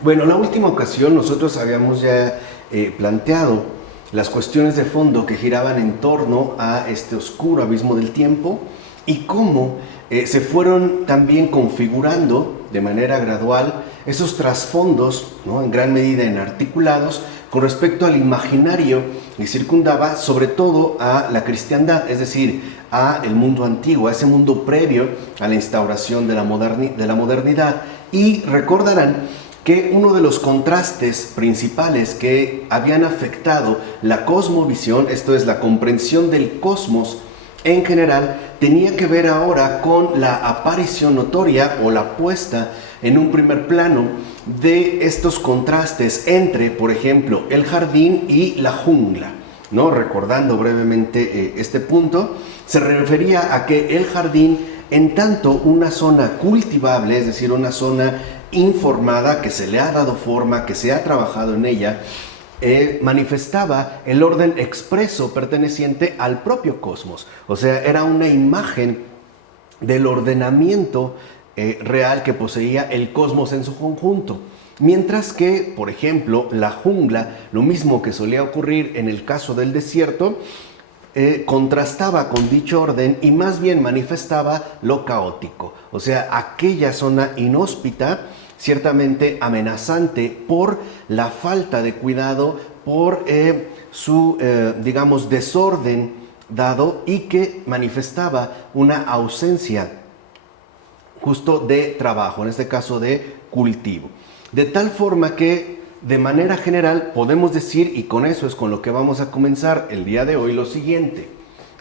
Bueno, la última ocasión nosotros habíamos ya planteado las cuestiones de fondo que giraban en torno a este oscuro abismo del tiempo y cómo se fueron también configurando de manera gradual esos trasfondos, ¿no?, en gran medida inarticulados con respecto al imaginario que circundaba sobre todo a la cristiandad, es decir, a el mundo antiguo, a ese mundo previo a la instauración de la modernidad. Y recordarán que uno de los contrastes principales que habían afectado la cosmovisión, esto es, la comprensión del cosmos en general, tenía que ver ahora con la aparición notoria o la puesta en un primer plano de estos contrastes entre, por ejemplo, el jardín y la jungla, ¿no? Recordando brevemente este punto, se refería a que el jardín, en tanto una zona cultivable, es decir, una zona informada, que se le ha dado forma, que se ha trabajado en ella, manifestaba el orden expreso perteneciente al propio cosmos. O sea, era una imagen del ordenamiento real que poseía el cosmos en su conjunto. Mientras que, por ejemplo, la jungla, lo mismo que solía ocurrir en el caso del desierto, contrastaba con dicho orden y más bien manifestaba lo caótico, o sea, aquella zona inhóspita, ciertamente amenazante por la falta de cuidado, por su, digamos, desorden dado, y que manifestaba una ausencia justo de trabajo, en este caso de cultivo. De tal forma que, de manera general, podemos decir, y con eso es con lo que vamos a comenzar el día de hoy, lo siguiente: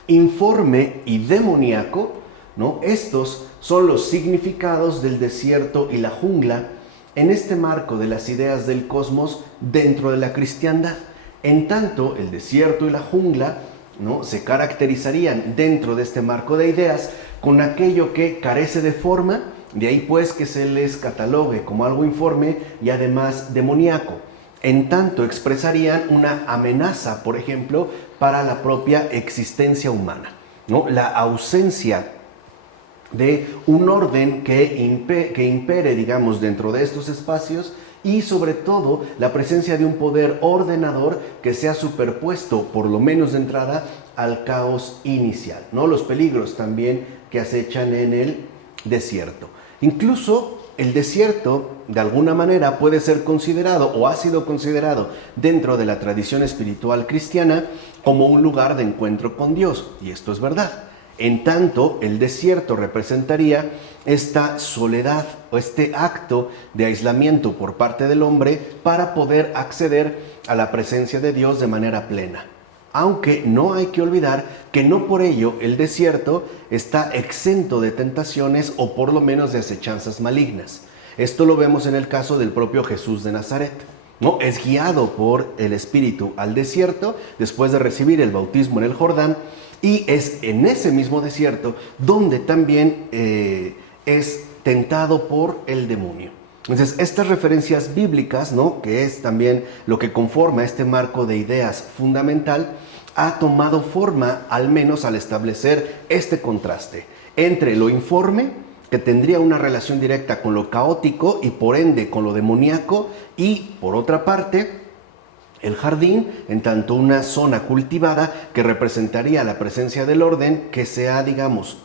informe y demoníaco, ¿no? Estos son los significados del desierto y la jungla en este marco de las ideas del cosmos dentro de la cristiandad. En tanto, el desierto y la jungla, ¿no?, se caracterizarían dentro de este marco de ideas con aquello que carece de forma, de ahí pues que se les catalogue como algo informe y además demoníaco. En tanto expresarían una amenaza, por ejemplo, para la propia existencia humana, ¿no? La ausencia de un orden que impere, digamos, dentro de estos espacios, y sobre todo la presencia de un poder ordenador que sea superpuesto, por lo menos de entrada, al caos inicial, ¿no? Los peligros también que acechan en el desierto. Incluso el desierto, de alguna manera, puede ser considerado o ha sido considerado dentro de la tradición espiritual cristiana como un lugar de encuentro con Dios, y esto es verdad. En tanto, el desierto representaría esta soledad o este acto de aislamiento por parte del hombre para poder acceder a la presencia de Dios de manera plena. Aunque no hay que olvidar que no por ello el desierto está exento de tentaciones o por lo menos de acechanzas malignas. Esto lo vemos en el caso del propio Jesús de Nazaret, ¿no? Es guiado por el Espíritu al desierto después de recibir el bautismo en el Jordán, y es en ese mismo desierto donde también es tentado por el demonio. Entonces, estas referencias bíblicas, ¿no?, que es también lo que conforma este marco de ideas fundamental, ha tomado forma, al menos al establecer este contraste entre lo informe, que tendría una relación directa con lo caótico y por ende con lo demoníaco, y por otra parte, el jardín, en tanto una zona cultivada que representaría la presencia del orden que se ha, digamos,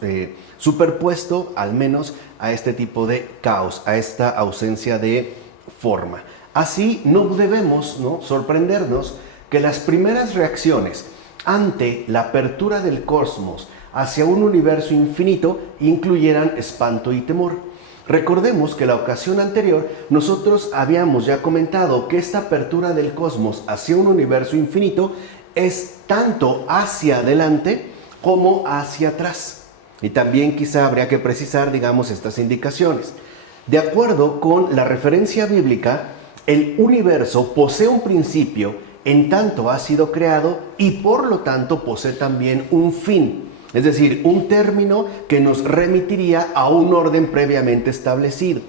superpuesto al menos a este tipo de caos, a esta ausencia de forma. Así no debemos, ¿no?, sorprendernos que las primeras reacciones ante la apertura del cosmos hacia un universo infinito incluyeran espanto y temor. Recordemos que la ocasión anterior nosotros habíamos ya comentado que esta apertura del cosmos hacia un universo infinito es tanto hacia adelante como hacia atrás. Y también quizá habría que precisar, digamos, estas indicaciones. De acuerdo con la referencia bíblica, el universo posee un principio en tanto ha sido creado y por lo tanto posee también un fin. Es decir, un término que nos remitiría a un orden previamente establecido.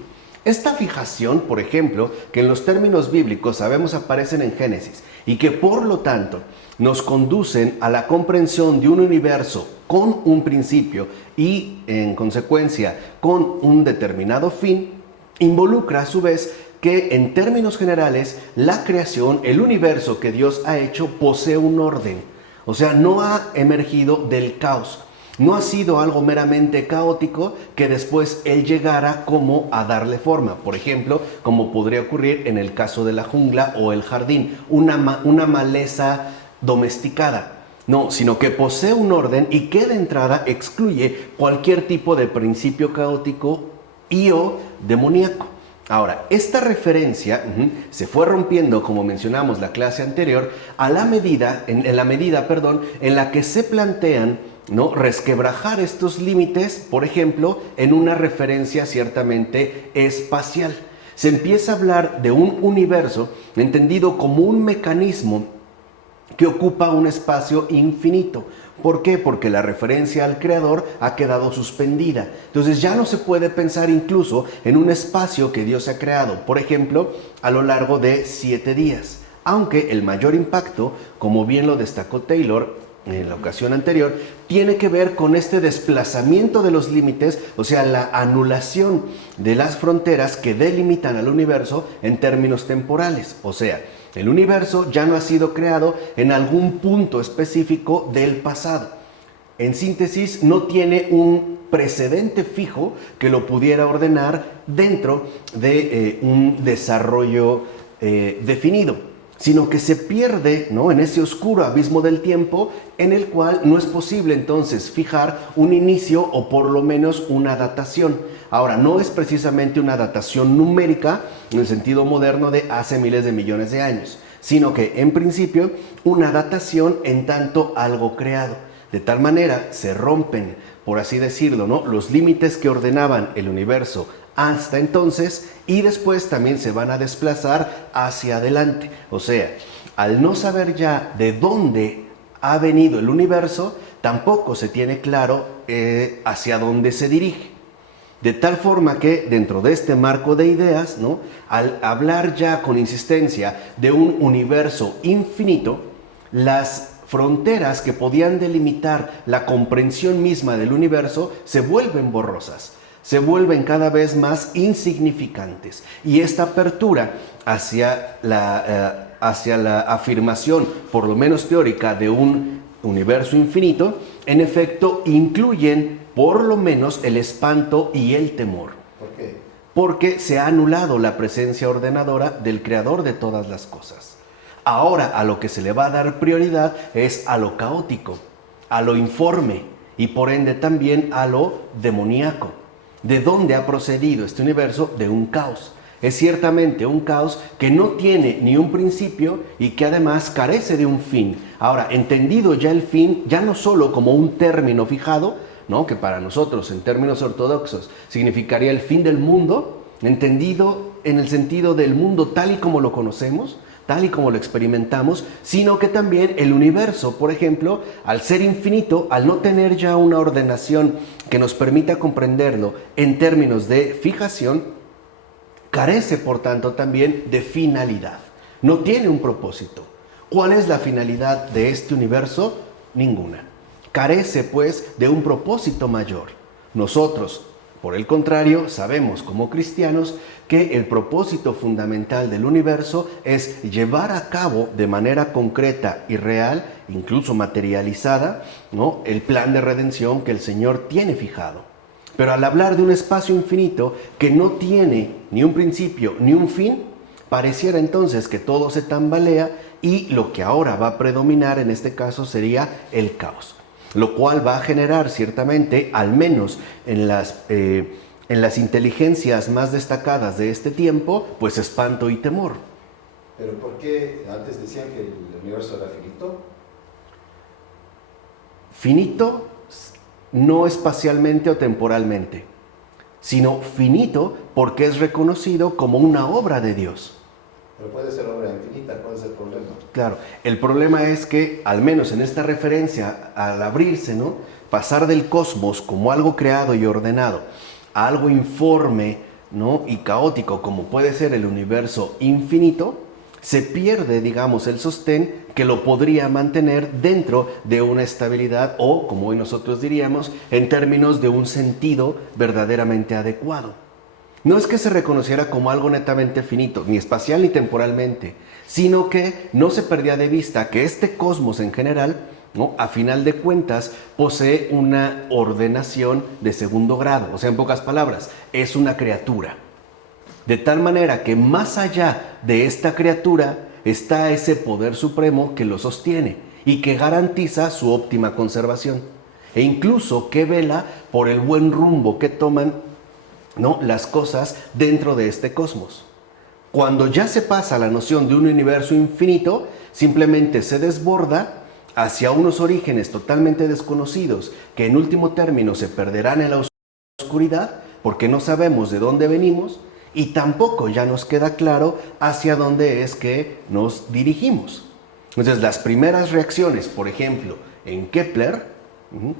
Esta fijación, por ejemplo, que en los términos bíblicos sabemos aparecen en Génesis y que por lo tanto nos conducen a la comprensión de un universo con un principio y en consecuencia con un determinado fin, involucra a su vez que en términos generales la creación, el universo que Dios ha hecho, posee un orden. O sea, no ha emergido del caos. No ha sido algo meramente caótico que después Él llegara como a darle forma. Por ejemplo, como podría ocurrir en el caso de la jungla o el jardín, una maleza domesticada. No, sino que posee un orden y que de entrada excluye cualquier tipo de principio caótico y o demoníaco. Ahora, esta referencia se fue rompiendo, como mencionamos la clase anterior, en la medida en la que se plantean, ¿no?, resquebrajar estos límites, por ejemplo, en una referencia ciertamente espacial. Se empieza a hablar de un universo entendido como un mecanismo que ocupa un espacio infinito. ¿Por qué? Porque la referencia al creador ha quedado suspendida. Entonces ya no se puede pensar incluso en un espacio que Dios ha creado, por ejemplo, a lo largo de 7 días. Aunque el mayor impacto, como bien lo destacó Taylor en la ocasión anterior, tiene que ver con este desplazamiento de los límites, o sea, la anulación de las fronteras que delimitan al universo en términos temporales. O sea, el universo ya no ha sido creado en algún punto específico del pasado. En síntesis, no tiene un precedente fijo que lo pudiera ordenar dentro de un desarrollo definido, sino que se pierde, ¿no?, en ese oscuro abismo del tiempo en el cual no es posible entonces fijar un inicio o por lo menos una datación. Ahora, no es precisamente una datación numérica en el sentido moderno de hace miles de millones de años, sino que en principio una datación en tanto algo creado. De tal manera se rompen, por así decirlo, ¿no?, los límites que ordenaban el universo hasta entonces, y después también se van a desplazar hacia adelante. O sea, al no saber ya de dónde ha venido el universo, tampoco se tiene claro hacia dónde se dirige. De tal forma que dentro de este marco de ideas, ¿no?, al hablar ya con insistencia de un universo infinito, las fronteras que podían delimitar la comprensión misma del universo se vuelven borrosas, se vuelven cada vez más insignificantes. Y esta apertura hacia la afirmación, por lo menos teórica, de un universo infinito, en efecto incluyen por lo menos el espanto y el temor. ¿Por qué? Porque se ha anulado la presencia ordenadora del creador de todas las cosas. Ahora a lo que se le va a dar prioridad es a lo caótico, a lo informe y por ende también a lo demoníaco. ¿De dónde ha procedido este universo? De un caos. Es ciertamente un caos que no tiene ni un principio y que además carece de un fin. Ahora, entendido ya el fin, ya no solo como un término fijado, ¿no?, que para nosotros en términos ortodoxos significaría el fin del mundo, entendido en el sentido del mundo tal y como lo conocemos, tal y como lo experimentamos, sino que también el universo, por ejemplo, al ser infinito, al no tener ya una ordenación que nos permita comprenderlo en términos de fijación, carece por tanto también de finalidad. No tiene un propósito. ¿Cuál es la finalidad de este universo? Ninguna. Carece pues de un propósito mayor. Nosotros, por el contrario, sabemos como cristianos que el propósito fundamental del universo es llevar a cabo de manera concreta y real, incluso materializada, ¿no?, el plan de redención que el Señor tiene fijado. Pero al hablar de un espacio infinito que no tiene ni un principio ni un fin, pareciera entonces que todo se tambalea y lo que ahora va a predominar en este caso sería el caos, lo cual va a generar ciertamente, al menos en las inteligencias más destacadas de este tiempo, pues espanto y temor. ¿Pero por qué antes decían que el universo era finito? Finito no espacialmente o temporalmente, sino finito porque es reconocido como una obra de Dios. Pero puede ser obra infinita, ¿cuál es el problema? Claro, el problema es que, al menos en esta referencia, al abrirse, ¿no?, pasar del cosmos como algo creado y ordenado a algo informe, ¿no?, y caótico como puede ser el universo infinito, se pierde, digamos, el sostén que lo podría mantener dentro de una estabilidad o, como hoy nosotros diríamos, en términos de un sentido verdaderamente adecuado. no es que se reconociera como algo netamente finito, ni espacial ni temporalmente, sino que no se perdía de vista que este cosmos en general, ¿no?, a final de cuentas, posee una ordenación de segundo grado. O sea, en pocas palabras, es una criatura. De tal manera que más allá de esta criatura está ese poder supremo que lo sostiene y que garantiza su óptima conservación. E incluso que vela por el buen rumbo que toman, ¿no?, las cosas dentro de este cosmos. Cuando ya se pasa la noción de un universo infinito, simplemente se desborda hacia unos orígenes totalmente desconocidos que en último término se perderán en la oscuridad porque no sabemos de dónde venimos y tampoco ya nos queda claro hacia dónde es que nos dirigimos. Entonces, las primeras reacciones, por ejemplo, en Kepler,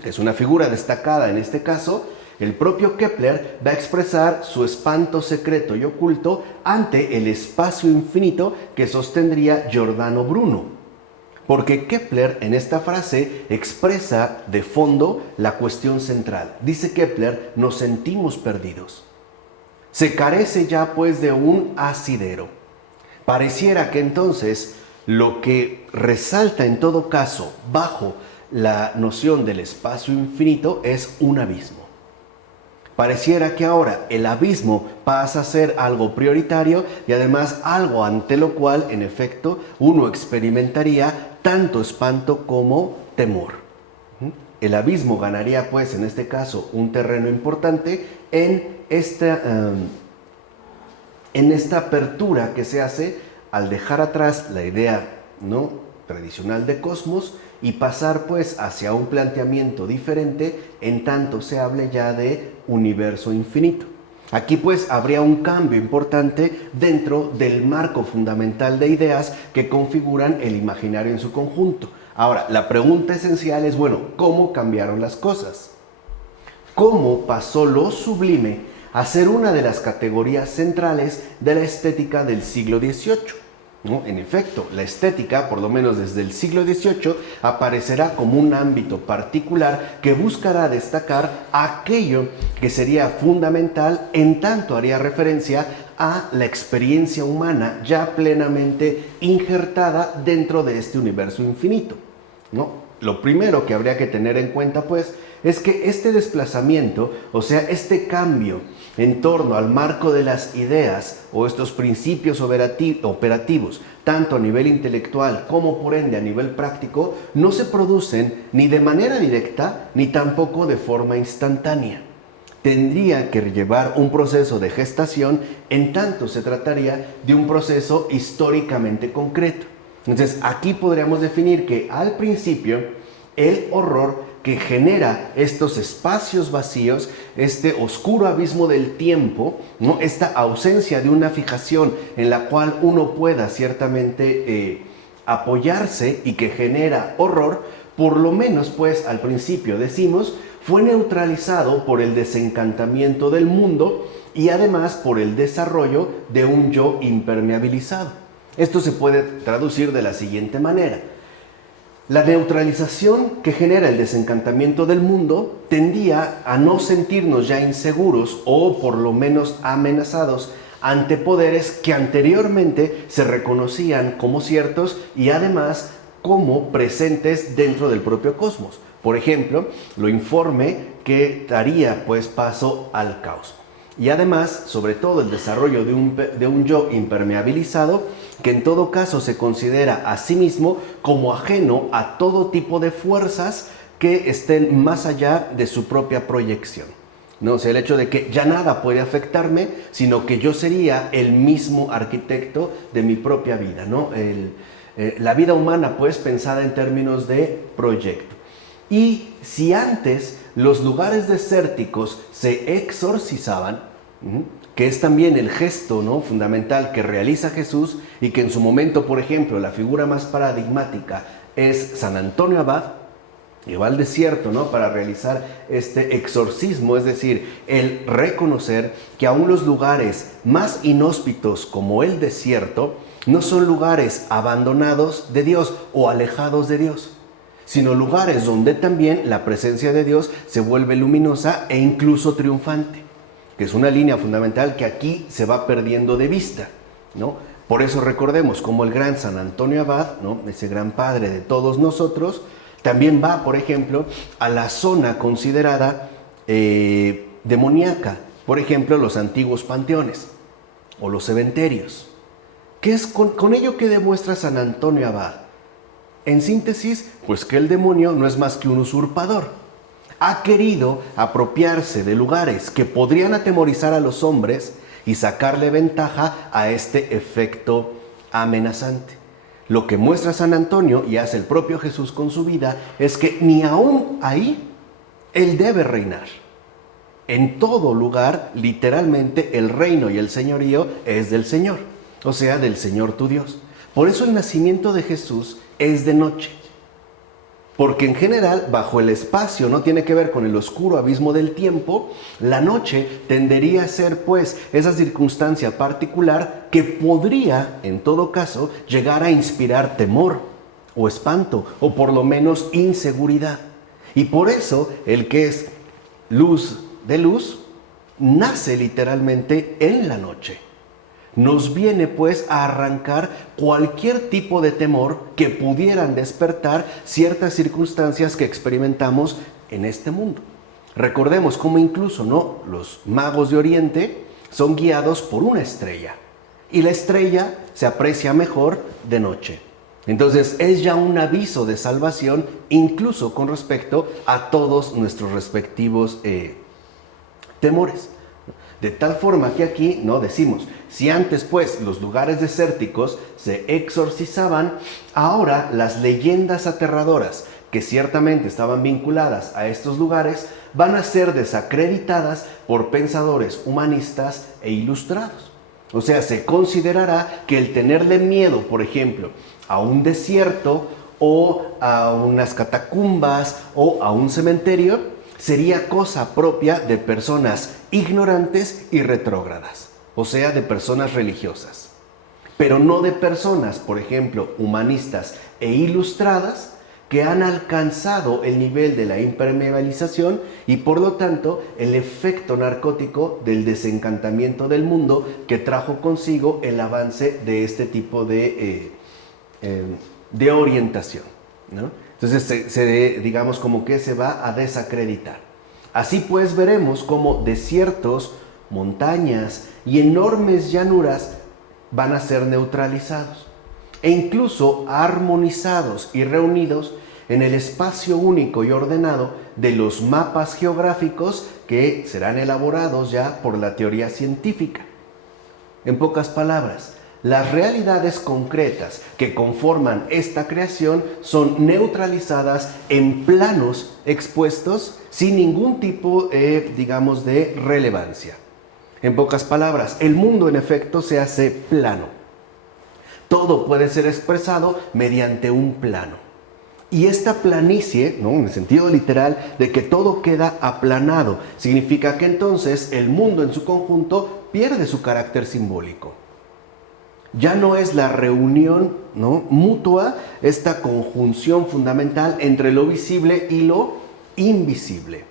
es una figura destacada en este caso, el propio Kepler va a expresar su espanto secreto y oculto ante el espacio infinito que sostendría Giordano Bruno. Porque Kepler en esta frase expresa de fondo la cuestión central. Dice Kepler, nos sentimos perdidos. Se carece ya pues de un asidero. Pareciera que entonces lo que resalta en todo caso bajo la noción del espacio infinito es un abismo. Pareciera que ahora el abismo pasa a ser algo prioritario y además algo ante lo cual, en efecto, uno experimentaría tanto espanto como temor. El abismo ganaría, pues, en este caso, un terreno importante en esta apertura que se hace al dejar atrás la idea, ¿no?, tradicional de cosmos y pasar pues hacia un planteamiento diferente en tanto se hable ya de universo infinito. Aquí pues habría un cambio importante dentro del marco fundamental de ideas que configuran el imaginario en su conjunto. Ahora, la pregunta esencial es, bueno, ¿cómo cambiaron las cosas? ¿Cómo pasó lo sublime a ser una de las categorías centrales de la estética del siglo XVIII? ¿No? En efecto, la estética, por lo menos desde el siglo XVIII, aparecerá como un ámbito particular que buscará destacar aquello que sería fundamental en tanto haría referencia a la experiencia humana ya plenamente injertada dentro de este universo infinito, ¿no? Lo primero que habría que tener en cuenta, pues, es que este desplazamiento, o sea, este cambio en torno al marco de las ideas o estos principios operativos, tanto a nivel intelectual como por ende a nivel práctico, no se producen ni de manera directa ni tampoco de forma instantánea. Tendría que llevar un proceso de gestación, en tanto se trataría de un proceso históricamente concreto. Entonces, aquí podríamos definir que al principio el horror que genera estos espacios vacíos, este oscuro abismo del tiempo, ¿no?, esta ausencia de una fijación en la cual uno pueda ciertamente apoyarse y que genera horror, por lo menos pues al principio decimos, fue neutralizado por el desencantamiento del mundo y además por el desarrollo de un yo impermeabilizado. Esto se puede traducir de la siguiente manera. La neutralización que genera el desencantamiento del mundo tendía a no sentirnos ya inseguros o por lo menos amenazados ante poderes que anteriormente se reconocían como ciertos y además como presentes dentro del propio cosmos. Por ejemplo, lo informe que daría pues paso al caos. Y además, sobre todo, el desarrollo de un yo impermeabilizado que en todo caso se considera a sí mismo como ajeno a todo tipo de fuerzas que estén más allá de su propia proyección, ¿no? O sea, el hecho de que ya nada puede afectarme, sino que yo sería el mismo arquitecto de mi propia vida, ¿no? La vida humana, pues, pensada en términos de proyecto. Y si antes los lugares desérticos se exorcizaban, que es también el gesto, ¿no?, fundamental que realiza Jesús y que en su momento, por ejemplo, la figura más paradigmática es San Antonio Abad, y va al desierto, ¿no?, para realizar este exorcismo, es decir, el reconocer que aún los lugares más inhóspitos como el desierto no son lugares abandonados de Dios o alejados de Dios, sino lugares donde también la presencia de Dios se vuelve luminosa e incluso triunfante. que es una línea fundamental que aquí se va perdiendo de vista, ¿no? Por eso recordemos como el gran San Antonio Abad, ¿no?, ese gran padre de todos nosotros, también va, por ejemplo, a la zona considerada demoníaca, por ejemplo, los antiguos panteones o los cementerios. ¿Qué es con ello que demuestra San Antonio Abad? En síntesis, pues que el demonio no es más que un usurpador. Ha querido apropiarse de lugares que podrían atemorizar a los hombres y sacarle ventaja a este efecto amenazante. Lo que muestra San Antonio y hace el propio Jesús con su vida es que ni aún ahí Él debe reinar. En todo lugar, literalmente, el reino y el señorío es del Señor, o sea, del Señor tu Dios. Por eso el nacimiento de Jesús es de noche. Porque en general, bajo el espacio, no tiene que ver con el oscuro abismo del tiempo, la noche tendería a ser pues esa circunstancia particular que podría, en todo caso, llegar a inspirar temor o espanto o por lo menos inseguridad. Y por eso el que es luz de luz nace literalmente en la noche. Nos viene pues a arrancar cualquier tipo de temor que pudieran despertar ciertas circunstancias que experimentamos en este mundo. Recordemos cómo incluso, ¿no?, los magos de Oriente son guiados por una estrella y la estrella se aprecia mejor de noche. Entonces es ya un aviso de salvación incluso con respecto a todos nuestros respectivos temores. De tal forma que aquí, ¿no?, decimos, si antes pues los lugares desérticos se exorcizaban, ahora las leyendas aterradoras que ciertamente estaban vinculadas a estos lugares van a ser desacreditadas por pensadores humanistas e ilustrados. O sea, se considerará que el tenerle miedo, por ejemplo, a un desierto o a unas catacumbas o a un cementerio sería cosa propia de personas ignorantes y retrógradas, o sea, de personas religiosas, pero no de personas, por ejemplo, humanistas e ilustradas que han alcanzado el nivel de la impermeabilización y por lo tanto el efecto narcótico del desencantamiento del mundo que trajo consigo el avance de este tipo de orientación, ¿no? Entonces, digamos como que se va a desacreditar. Así pues veremos cómo desiertos, montañas y enormes llanuras van a ser neutralizados e incluso armonizados y reunidos en el espacio único y ordenado de los mapas geográficos que serán elaborados ya por la teoría científica. En pocas palabras, las realidades concretas que conforman esta creación son neutralizadas en planos expuestos sin ningún tipo, digamos, de relevancia. En pocas palabras, el mundo en efecto se hace plano. Todo puede ser expresado mediante un plano. Y esta planicie, ¿no?, en el sentido literal de que todo queda aplanado, significa que entonces el mundo en su conjunto pierde su carácter simbólico. Ya no es la reunión, ¿no?, mutua, esta conjunción fundamental entre lo visible y lo invisible.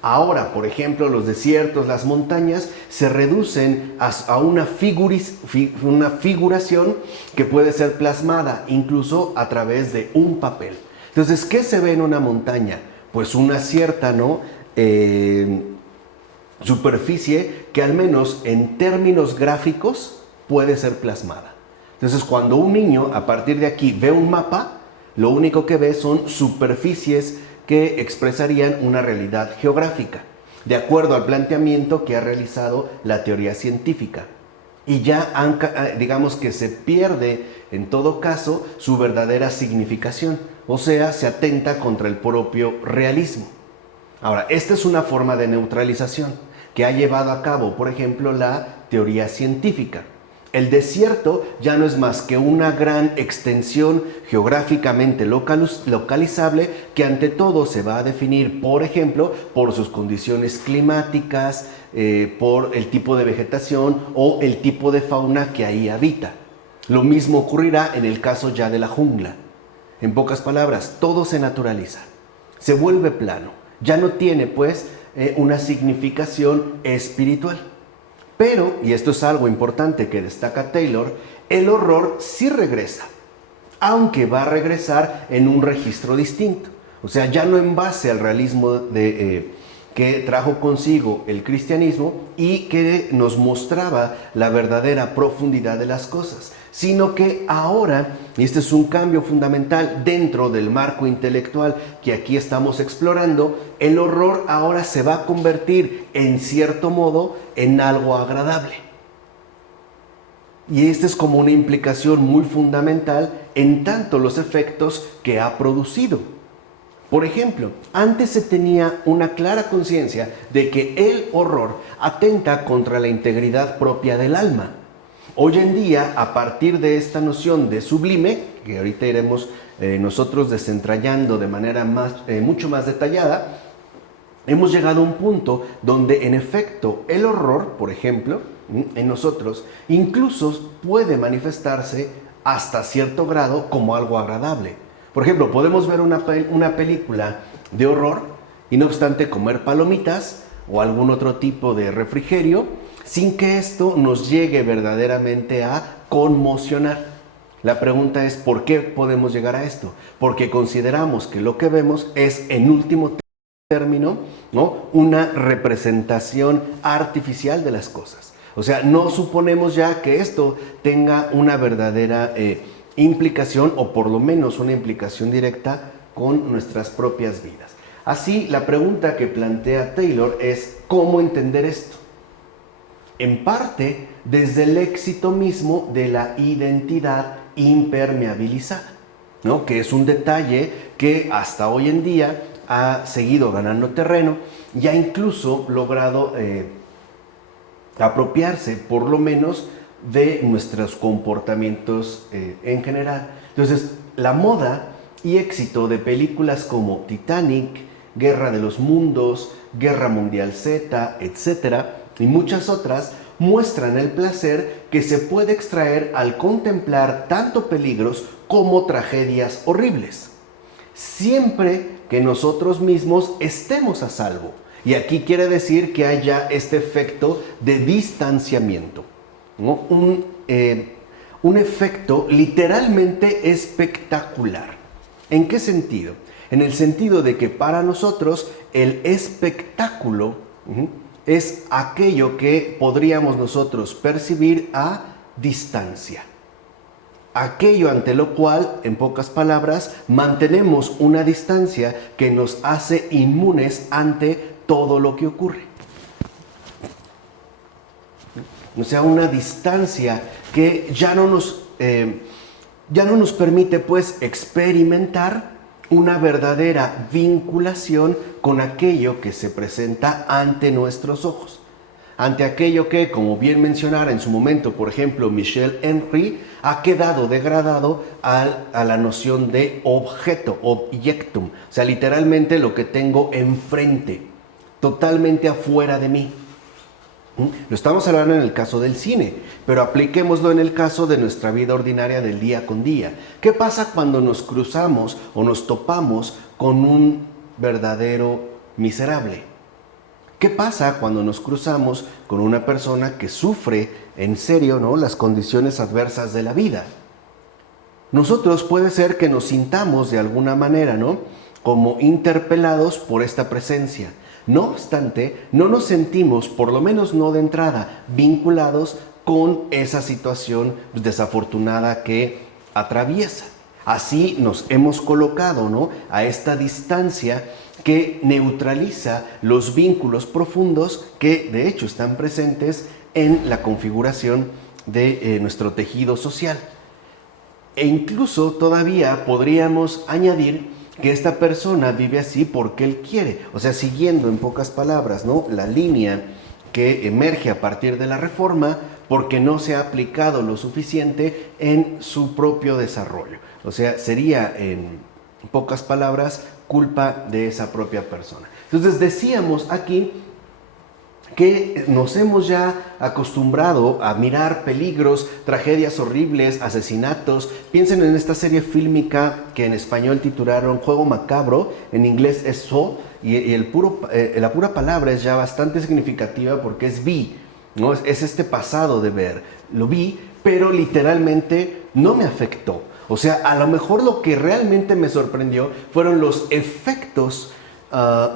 Ahora, por ejemplo, los desiertos, las montañas, se reducen a una figuración que puede ser plasmada incluso a través de un papel. Entonces, ¿qué se ve en una montaña? Pues una cierta, ¿no?, superficie que al menos en términos gráficos puede ser plasmada. Entonces, cuando un niño a partir de aquí ve un mapa, lo único que ve son superficies que expresarían una realidad geográfica, de acuerdo al planteamiento que ha realizado la teoría científica. Y ya, digamos que se pierde, en todo caso, su verdadera significación, o sea, se atenta contra el propio realismo. Ahora, esta es una forma de neutralización que ha llevado a cabo, por ejemplo, la teoría científica. El desierto ya no es más que una gran extensión geográficamente localizable que ante todo se va a definir, por ejemplo, por sus condiciones climáticas, por el tipo de vegetación o el tipo de fauna que ahí habita. Lo mismo ocurrirá en el caso ya de la jungla. En pocas palabras, todo se naturaliza, se vuelve plano, ya no tiene pues una significación espiritual. Pero, y esto es algo importante que destaca Taylor, el horror sí regresa, aunque va a regresar en un registro distinto. O sea, ya no en base al realismo que trajo consigo el cristianismo y que nos mostraba la verdadera profundidad de las cosas, sino que ahora, y este es un cambio fundamental dentro del marco intelectual que aquí estamos explorando, el horror ahora se va a convertir en cierto modo en algo agradable. Y esta es como una implicación muy fundamental en tanto los efectos que ha producido. Por ejemplo, antes se tenía una clara conciencia de que el horror atenta contra la integridad propia del alma. Hoy en día, a partir de esta noción de sublime, que ahorita iremos nosotros desentrañando de manera mucho más detallada, hemos llegado a un punto donde en efecto el horror, por ejemplo, en nosotros, incluso puede manifestarse hasta cierto grado como algo agradable. Por ejemplo, podemos ver una película de horror y no obstante comer palomitas o algún otro tipo de refrigerio sin que esto nos llegue verdaderamente a conmocionar. La pregunta es, ¿por qué podemos llegar a esto? Porque consideramos que lo que vemos es, en último término, ¿no?, una representación artificial de las cosas. O sea, no suponemos ya que esto tenga una verdadera implicación, o por lo menos una implicación directa con nuestras propias vidas. Así, la pregunta que plantea Taylor es, ¿cómo entender esto? En parte, desde el éxito mismo de la identidad impermeabilizada, ¿no?, que es un detalle que hasta hoy en día ha seguido ganando terreno y ha incluso logrado apropiarse, por lo menos, de nuestros comportamientos en general. Entonces, la moda y éxito de películas como Titanic, Guerra de los Mundos, Guerra Mundial Z, etcétera, y muchas otras, muestran el placer que se puede extraer al contemplar tanto peligros como tragedias horribles, siempre que nosotros mismos estemos a salvo. Y aquí quiere decir que haya este efecto de distanciamiento, ¿no? Un efecto literalmente espectacular. ¿En qué sentido? En el sentido de que para nosotros el espectáculo es aquello que podríamos nosotros percibir a distancia. Aquello ante lo cual, en pocas palabras, mantenemos una distancia que nos hace inmunes ante todo lo que ocurre. O sea, una distancia que ya no nos permite, pues, experimentar una verdadera vinculación con aquello que se presenta ante nuestros ojos. Ante aquello que, como bien mencionara en su momento, por ejemplo, Michel Henry, ha quedado degradado a la noción de objeto, objectum. O sea, literalmente lo que tengo enfrente, totalmente afuera de mí. Lo estamos hablando en el caso del cine, pero apliquémoslo en el caso de nuestra vida ordinaria del día con día. ¿Qué pasa cuando nos cruzamos o nos topamos con un verdadero miserable? ¿Qué pasa cuando nos cruzamos con una persona que sufre en serio, ¿no?, las condiciones adversas de la vida? Nosotros puede ser que nos sintamos de alguna manera, ¿no?, como interpelados por esta presencia. No obstante, no nos sentimos, por lo menos no de entrada, vinculados con esa situación desafortunada que atraviesa. Así nos hemos colocado, ¿no?, a esta distancia que neutraliza los vínculos profundos que de hecho están presentes en la configuración de nuestro tejido social. E incluso todavía podríamos añadir que esta persona vive así porque él quiere, o sea, siguiendo en pocas palabras, ¿no?, la línea que emerge a partir de la Reforma, porque no se ha aplicado lo suficiente en su propio desarrollo. O sea, sería en pocas palabras culpa de esa propia persona. Entonces decíamos aquí que nos hemos ya acostumbrado a mirar peligros, tragedias horribles, asesinatos. Piensen en esta serie fílmica que en español titularon Juego Macabro, en inglés es Saw, y la pura palabra es ya bastante significativa porque es vi, ¿no? Es este pasado de ver. Lo vi, pero literalmente no me afectó. O sea, a lo mejor lo que realmente me sorprendió fueron los efectos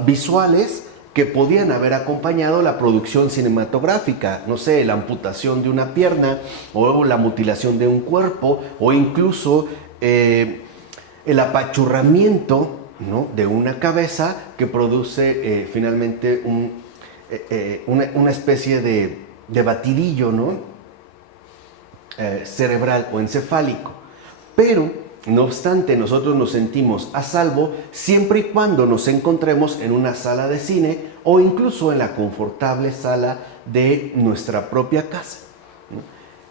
visuales que podían haber acompañado la producción cinematográfica. No sé, la amputación de una pierna, o la mutilación de un cuerpo, o incluso el apachurramiento, ¿no?, de una cabeza que produce finalmente una especie de batidillo, ¿no?, cerebral o encefálico. Pero, no obstante, nosotros nos sentimos a salvo siempre y cuando nos encontremos en una sala de cine o incluso en la confortable sala de nuestra propia casa.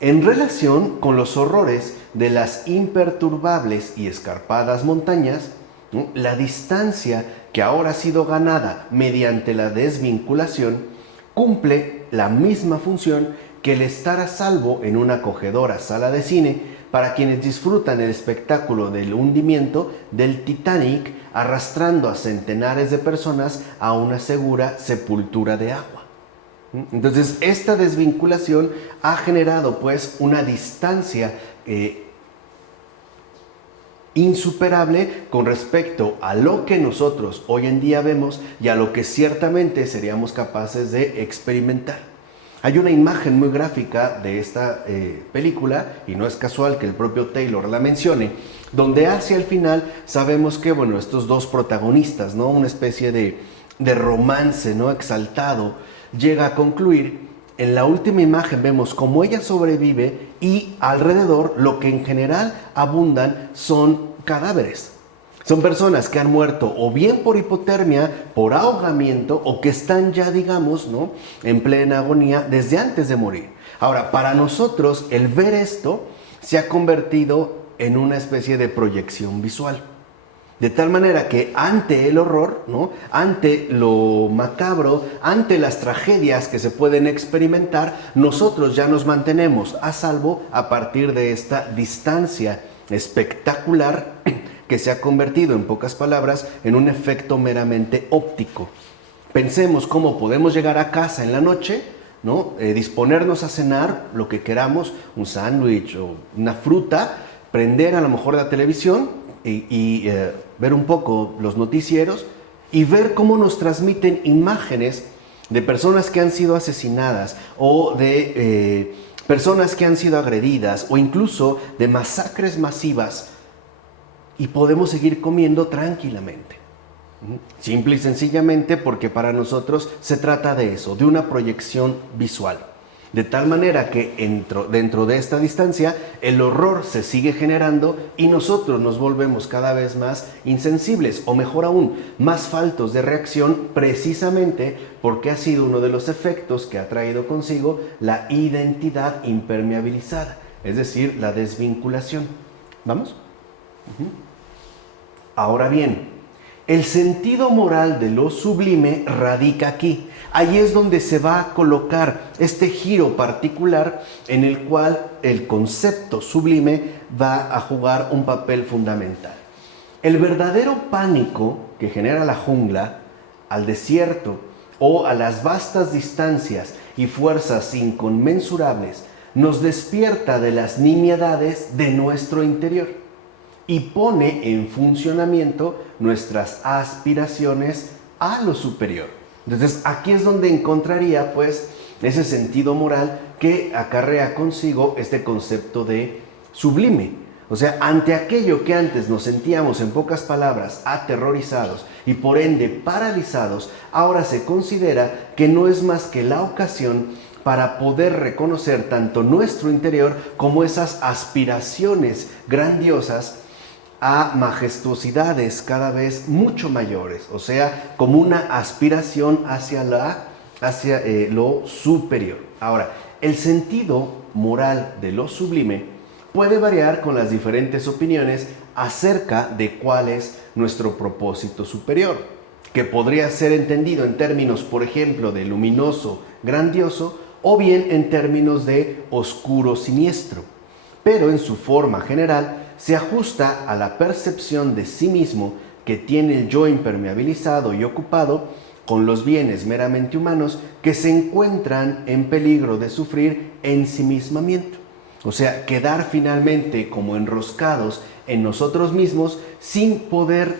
En relación con los horrores de las imperturbables y escarpadas montañas, ¿no?, la distancia que ahora ha sido ganada mediante la desvinculación cumple la misma función que el estar a salvo en una acogedora sala de cine para quienes disfrutan el espectáculo del hundimiento del Titanic arrastrando a centenares de personas a una segura sepultura de agua. Entonces, esta desvinculación ha generado pues una distancia insuperable con respecto a lo que nosotros hoy en día vemos y a lo que ciertamente seríamos capaces de experimentar. Hay una imagen muy gráfica de esta película, y no es casual que el propio Taylor la mencione, donde hacia el final sabemos que, bueno, estos dos protagonistas, ¿no?, una especie de romance, ¿no?, exaltado, llega a concluir. En la última imagen vemos cómo ella sobrevive y alrededor lo que en general abundan son cadáveres. Son personas que han muerto o bien por hipotermia, por ahogamiento, o que están ya, digamos, ¿no?, en plena agonía desde antes de morir. Ahora, para nosotros, el ver esto se ha convertido en una especie de proyección visual. De tal manera que ante el horror, ¿no?, ante lo macabro, ante las tragedias que se pueden experimentar, nosotros ya nos mantenemos a salvo a partir de esta distancia espectacular que se ha convertido, en pocas palabras, en un efecto meramente óptico. Pensemos cómo podemos llegar a casa en la noche, ¿no?, disponernos a cenar lo que queramos, un sándwich o una fruta, prender a lo mejor la televisión y ver un poco los noticieros y ver cómo nos transmiten imágenes de personas que han sido asesinadas o de personas que han sido agredidas o incluso de masacres masivas, y podemos seguir comiendo tranquilamente. Simple y sencillamente porque para nosotros se trata de eso, de una proyección visual. De tal manera que dentro de esta distancia el horror se sigue generando y nosotros nos volvemos cada vez más insensibles, o mejor aún, más faltos de reacción, precisamente porque ha sido uno de los efectos que ha traído consigo la identidad impermeabilizada, es decir, la desvinculación. ¿Vamos? Ahora bien, el sentido moral de lo sublime radica aquí. Ahí es donde se va a colocar este giro particular en el cual el concepto sublime va a jugar un papel fundamental. El verdadero pánico que genera la jungla, al desierto o a las vastas distancias y fuerzas inconmensurables nos despierta de las nimiedades de nuestro interior y pone en funcionamiento nuestras aspiraciones a lo superior. Entonces, aquí es donde encontraría pues ese sentido moral que acarrea consigo este concepto de sublime. O sea, ante aquello que antes nos sentíamos, en pocas palabras, aterrorizados y por ende paralizados, ahora se considera que no es más que la ocasión para poder reconocer tanto nuestro interior como esas aspiraciones grandiosas a majestuosidades cada vez mucho mayores, o sea, como una aspiración hacia lo superior. Ahora, el sentido moral de lo sublime puede variar con las diferentes opiniones acerca de cuál es nuestro propósito superior, que podría ser entendido en términos, por ejemplo, de luminoso, grandioso, o bien en términos de oscuro, siniestro. Pero en su forma general se ajusta a la percepción de sí mismo que tiene el yo impermeabilizado y ocupado con los bienes meramente humanos que se encuentran en peligro de sufrir ensimismamiento. O sea, quedar finalmente como enroscados en nosotros mismos sin poder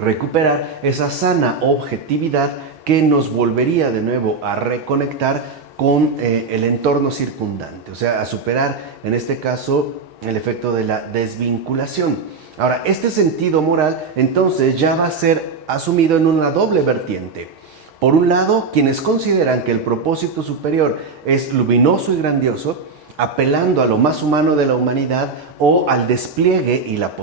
recuperar esa sana objetividad que nos volvería de nuevo a reconectar con el entorno circundante, o sea, a superar en este caso el efecto de la desvinculación. Ahora, este sentido moral entonces ya va a ser asumido en una doble vertiente. Por un lado, quienes consideran que el propósito superior es luminoso y grandioso, apelando a lo más humano de la humanidad o al despliegue y la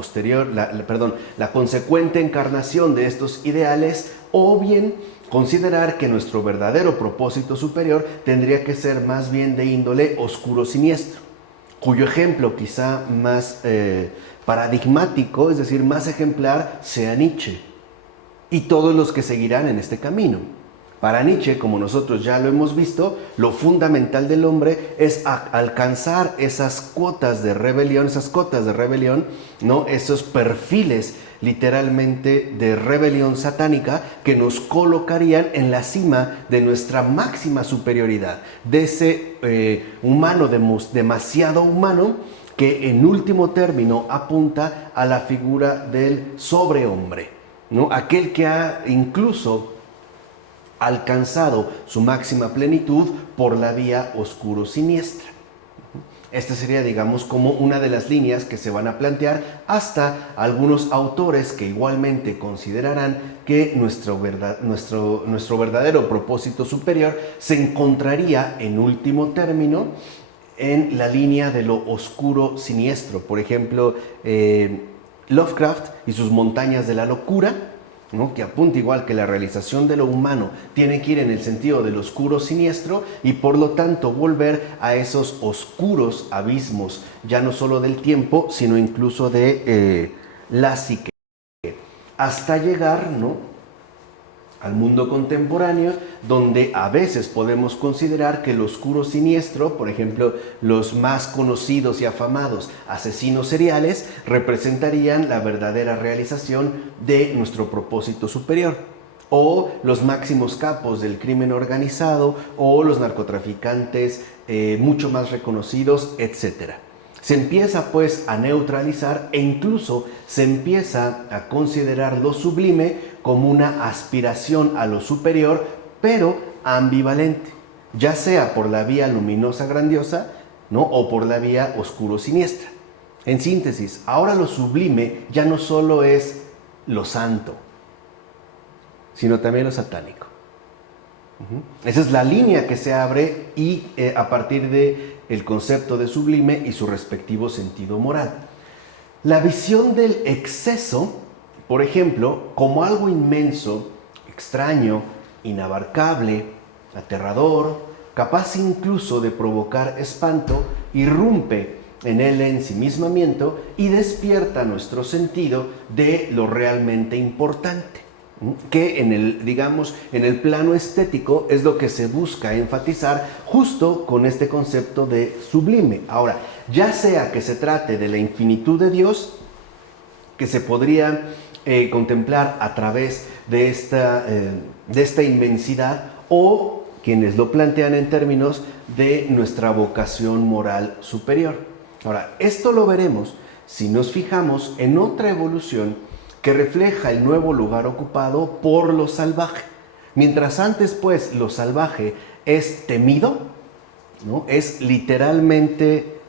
consecuente encarnación de estos ideales, o bien considerar que nuestro verdadero propósito superior tendría que ser más bien de índole oscuro-siniestro, cuyo ejemplo quizá más paradigmático, es decir, más ejemplar, sea Nietzsche y todos los que seguirán en este camino. Para Nietzsche, como nosotros ya lo hemos visto, lo fundamental del hombre es alcanzar esas cuotas de rebelión, ¿no? Esos perfiles literalmente de rebelión satánica que nos colocarían en la cima de nuestra máxima superioridad, de ese humano demasiado humano que en último término apunta a la figura del sobrehombre, ¿no? Aquel que ha incluso alcanzado su máxima plenitud por la vía oscuro-siniestra. Esta sería, digamos, como una de las líneas que se van a plantear hasta algunos autores que igualmente considerarán que nuestro verdadero propósito superior se encontraría en último término en la línea de lo oscuro-siniestro. Por ejemplo, Lovecraft y sus montañas de la locura, ¿no? Que apunta igual que la realización de lo humano tiene que ir en el sentido del oscuro siniestro y por lo tanto volver a esos oscuros abismos, ya no solo del tiempo, sino incluso de la psique, hasta llegar, ¿no?, al mundo contemporáneo, donde a veces podemos considerar que el oscuro siniestro, por ejemplo, los más conocidos y afamados asesinos seriales, representarían la verdadera realización de nuestro propósito superior, o los máximos capos del crimen organizado, o los narcotraficantes mucho más reconocidos, etc. Se empieza pues a neutralizar e incluso se empieza a considerar lo sublime como una aspiración a lo superior, pero ambivalente, ya sea por la vía luminosa grandiosa, ¿no?, o por la vía oscuro-siniestra. En síntesis, ahora lo sublime ya no solo es lo santo, sino también lo satánico. Esa es la línea que se abre y a partir del concepto de sublime y su respectivo sentido moral. La visión del exceso, por ejemplo, como algo inmenso, extraño, inabarcable, aterrador, capaz incluso de provocar espanto, irrumpe en el ensimismamiento y despierta nuestro sentido de lo realmente importante, que en el plano estético es lo que se busca enfatizar justo con este concepto de sublime. Ahora, ya sea que se trate de la infinitud de Dios, que se podría contemplar a través de esta inmensidad, o quienes lo plantean en términos de nuestra vocación moral superior. Ahora, esto lo veremos si nos fijamos en otra evolución que refleja el nuevo lugar ocupado por lo salvaje. Mientras antes, pues, lo salvaje es temido, ¿no?, es literalmente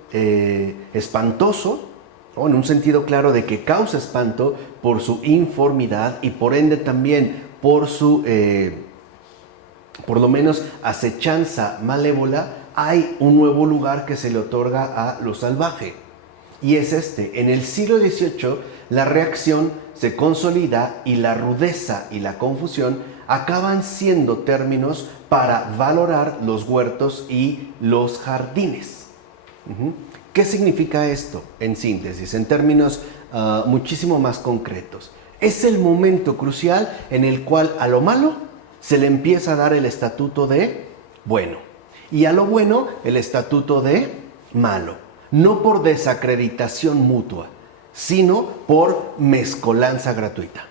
espantoso, ¿no?, en un sentido claro de que causa espanto por su informidad y por ende también por su, por lo menos, acechanza malévola. Hay un nuevo lugar que se le otorga a lo salvaje, y es este. En el siglo XVIII la reacción se consolida y la rudeza y la confusión acaban siendo términos para valorar los huertos y los jardines. ¿Qué significa esto en síntesis, en términos muchísimo más concretos? Es el momento crucial en el cual a lo malo se le empieza a dar el estatuto de bueno y a lo bueno el estatuto de malo, no por desacreditación mutua, sino por mezcolanza gratuita.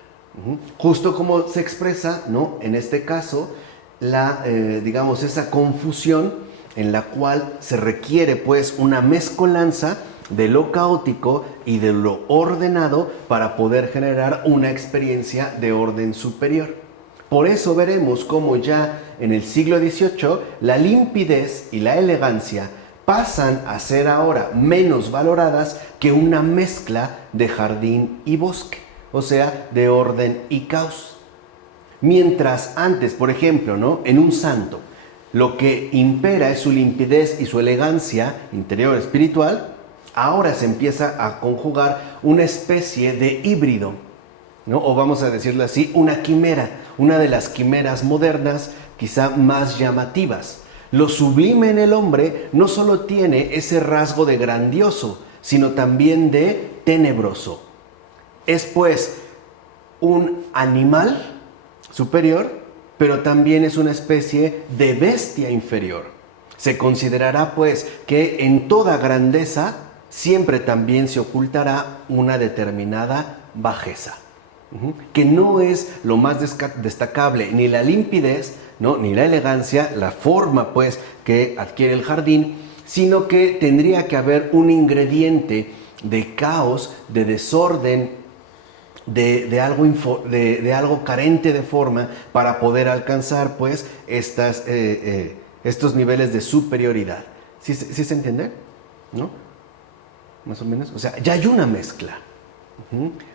Justo como se expresa, ¿no? En este caso, digamos, esa confusión en la cual se requiere pues una mezcolanza de lo caótico y de lo ordenado para poder generar una experiencia de orden superior. Por eso veremos cómo ya en el siglo XVIII la limpidez y la elegancia pasan a ser ahora menos valoradas que una mezcla de jardín y bosque, o sea, de orden y caos. Mientras antes, por ejemplo, ¿no? En un santo, lo que impera es su limpidez y su elegancia interior espiritual, ahora se empieza a conjugar una especie de híbrido, ¿no? O vamos a decirlo así, una quimera, una de las quimeras modernas quizá más llamativas. Lo sublime en el hombre no solo tiene ese rasgo de grandioso, sino también de tenebroso. Es pues un animal superior, pero también es una especie de bestia inferior. Se considerará pues que en toda grandeza siempre también se ocultará una determinada bajeza, que no es lo más destacable, ni la limpidez, ¿no? Ni la elegancia, la forma pues que adquiere el jardín, sino que tendría que haber un ingrediente de caos, de desorden, de algo carente de forma para poder alcanzar pues estos niveles de superioridad. ¿Sí se entiende? ¿No? Más o menos. O sea, ya hay una mezcla.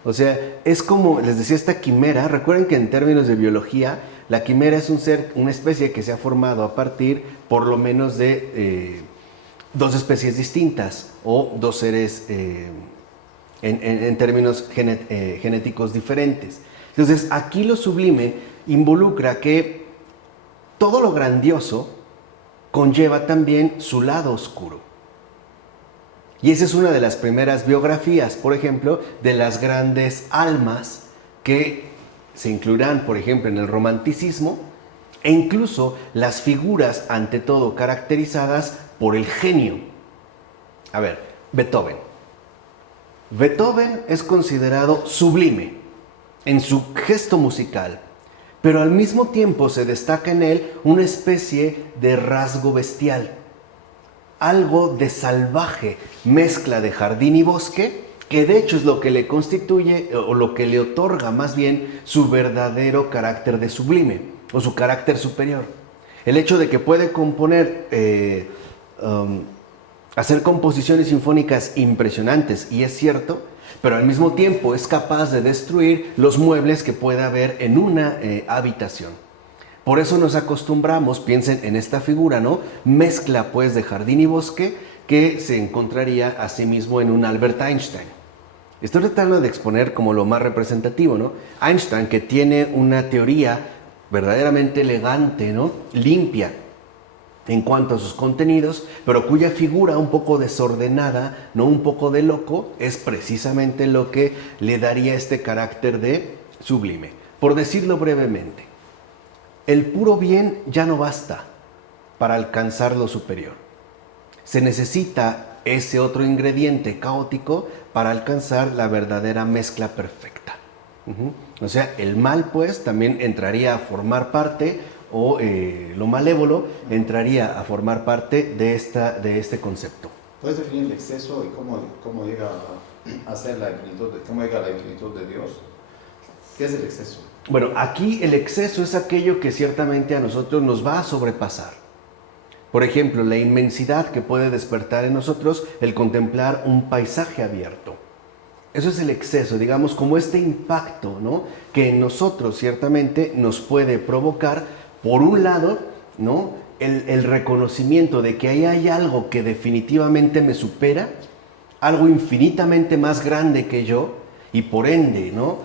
O sea, es como les decía, esta quimera. Recuerden que en términos de biología, la quimera es un ser, una especie que se ha formado a partir por lo menos de dos especies distintas o dos seres en términos genéticos diferentes. Entonces, aquí lo sublime involucra que todo lo grandioso conlleva también su lado oscuro. Y esa es una de las primeras biografías, por ejemplo, de las grandes almas que se incluirán, por ejemplo, en el romanticismo, e incluso las figuras, ante todo, caracterizadas por el genio. A ver, Beethoven. Beethoven es considerado sublime en su gesto musical, pero al mismo tiempo se destaca en él una especie de rasgo bestial. Algo de salvaje, mezcla de jardín y bosque, que de hecho es lo que le constituye o lo que le otorga más bien su verdadero carácter de sublime o su carácter superior. El hecho de que puede componer, hacer composiciones sinfónicas impresionantes, y es cierto, pero al mismo tiempo es capaz de destruir los muebles que pueda haber en una habitación. Por eso nos acostumbramos, piensen en esta figura, ¿no? Mezcla pues de jardín y bosque que se encontraría asimismo en un Albert Einstein. Estoy tratando de exponer como lo más representativo, ¿no? Einstein, que tiene una teoría verdaderamente elegante, ¿no? Limpia en cuanto a sus contenidos, pero cuya figura un poco desordenada, ¿no? Un poco de loco, es precisamente lo que le daría este carácter de sublime. Por decirlo brevemente, el puro bien ya no basta para alcanzar lo superior. Se necesita ese otro ingrediente caótico para alcanzar la verdadera mezcla perfecta. O sea, el mal pues también entraría a formar parte, o lo malévolo entraría a formar parte de este concepto. ¿Puedes definir el exceso y cómo llega a ser la infinitud, cómo llega a la infinitud de Dios? ¿Qué es el exceso? Bueno, aquí el exceso es aquello que ciertamente a nosotros nos va a sobrepasar. Por ejemplo, la inmensidad que puede despertar en nosotros el contemplar un paisaje abierto. Eso es el exceso, digamos, como este impacto, ¿no? Que en nosotros ciertamente nos puede provocar, por un lado, ¿no? El reconocimiento de que ahí hay algo que definitivamente me supera, algo infinitamente más grande que yo, y por ende, ¿no?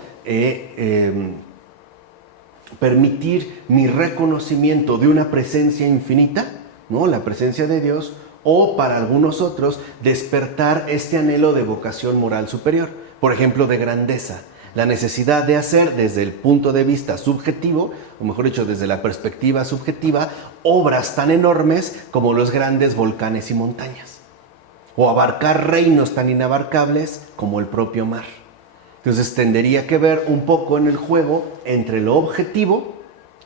Permitir mi reconocimiento de una presencia infinita, ¿no? La presencia de Dios, o para algunos otros, despertar este anhelo de vocación moral superior, por ejemplo, de grandeza, la necesidad de hacer desde el punto de vista subjetivo, o mejor dicho, desde la perspectiva subjetiva, obras tan enormes como los grandes volcanes y montañas, o abarcar reinos tan inabarcables como el propio mar. Entonces tendría que ver un poco en el juego entre lo objetivo,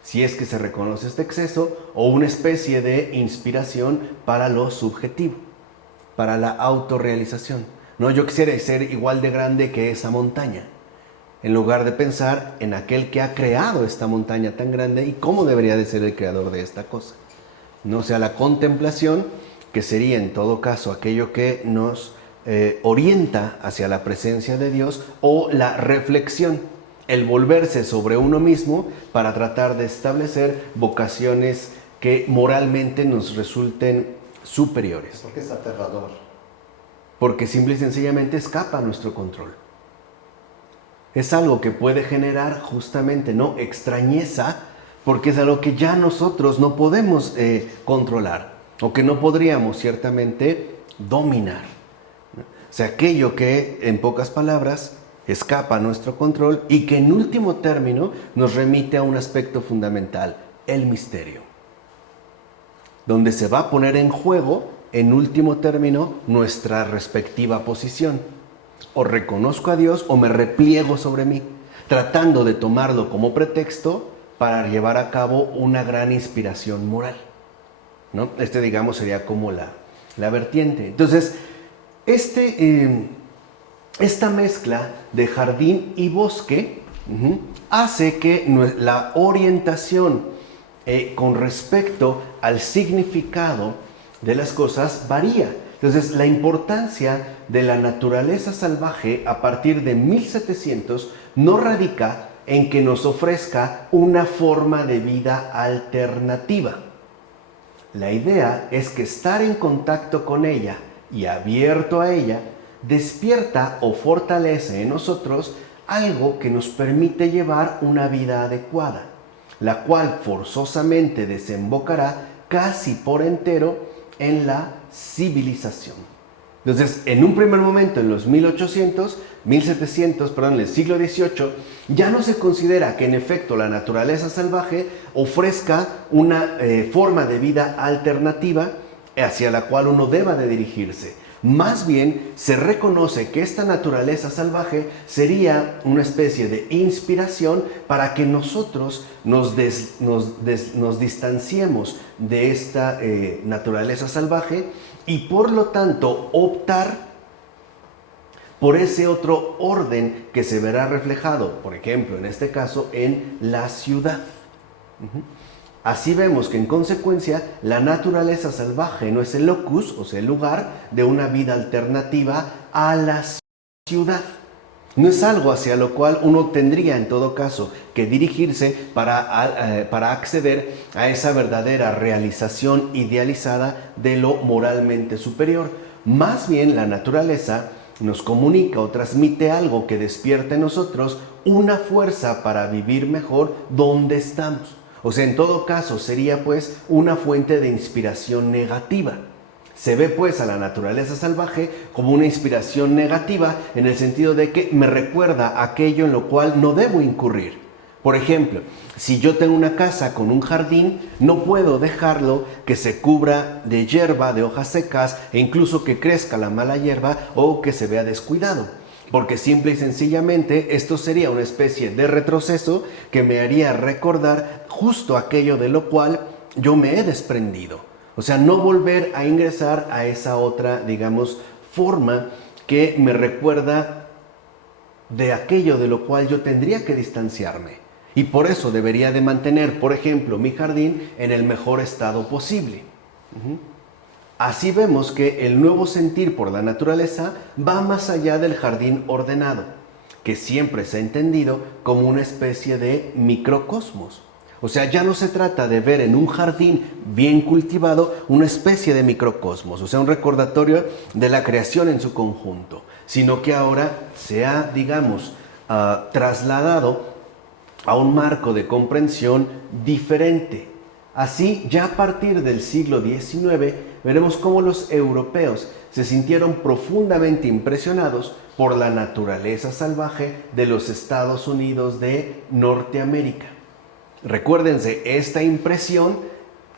si es que se reconoce este exceso, o una especie de inspiración para lo subjetivo, para la autorrealización. No, yo quisiera ser igual de grande que esa montaña, en lugar de pensar en aquel que ha creado esta montaña tan grande y cómo debería de ser el creador de esta cosa. No, o sea, la contemplación, que sería en todo caso aquello que nos orienta hacia la presencia de Dios, o la reflexión, el volverse sobre uno mismo para tratar de establecer vocaciones que moralmente nos resulten superiores. Porque es aterrador. Porque simple y sencillamente escapa a nuestro control. Es algo que puede generar justamente, ¿no?, extrañeza, porque es algo que ya nosotros no podemos controlar, o que no podríamos ciertamente dominar. O sea, aquello que, en pocas palabras, escapa a nuestro control y que en último término nos remite a un aspecto fundamental, el misterio, donde se va a poner en juego, en último término, nuestra respectiva posición. O reconozco a Dios o me repliego sobre mí, tratando de tomarlo como pretexto para llevar a cabo una gran inspiración moral, ¿no? Digamos, sería como la vertiente. Entonces, esta mezcla de jardín y bosque hace que la orientación con respecto al significado de las cosas varía. Entonces, la importancia de la naturaleza salvaje a partir de 1700 no radica en que nos ofrezca una forma de vida alternativa. La idea es que estar en contacto con ella y abierto a ella despierta o fortalece en nosotros algo que nos permite llevar una vida adecuada, la cual forzosamente desembocará casi por entero en la civilización. Entonces, en un primer momento, en los 1700, en el siglo XVIII, ya no se considera que en efecto la naturaleza salvaje ofrezca una forma de vida alternativa hacia la cual uno deba de dirigirse. Más bien se reconoce que esta naturaleza salvaje sería una especie de inspiración para que nosotros nos distanciemos de esta naturaleza salvaje y por lo tanto optar por ese otro orden que se verá reflejado, por ejemplo, en este caso, en la ciudad. Así vemos que en consecuencia la naturaleza salvaje no es el locus, o sea, el lugar de una vida alternativa a la ciudad. No es algo hacia lo cual uno tendría en todo caso que dirigirse para acceder a esa verdadera realización idealizada de lo moralmente superior. Más bien la naturaleza nos comunica o transmite algo que despierta en nosotros una fuerza para vivir mejor donde estamos. O sea, en todo caso sería pues una fuente de inspiración negativa. Se ve pues a la naturaleza salvaje como una inspiración negativa en el sentido de que me recuerda aquello en lo cual no debo incurrir. Por ejemplo, si yo tengo una casa con un jardín, no puedo dejarlo que se cubra de hierba, de hojas secas e incluso que crezca la mala hierba o que se vea descuidado. Porque simple y sencillamente esto sería una especie de retroceso que me haría recordar justo aquello de lo cual yo me he desprendido. O sea, no volver a ingresar a esa otra, digamos, forma que me recuerda de aquello de lo cual yo tendría que distanciarme. Y por eso debería de mantener, por ejemplo, mi jardín en el mejor estado posible. Así vemos que el nuevo sentir por la naturaleza va más allá del jardín ordenado, que siempre se ha entendido como una especie de microcosmos. O sea, ya no se trata de ver en un jardín bien cultivado una especie de microcosmos, o sea, un recordatorio de la creación en su conjunto, sino que ahora se ha, digamos, trasladado a un marco de comprensión diferente. Así, ya a partir del siglo XIX, veremos cómo los europeos se sintieron profundamente impresionados por la naturaleza salvaje de los Estados Unidos de Norteamérica. Recuérdense esta impresión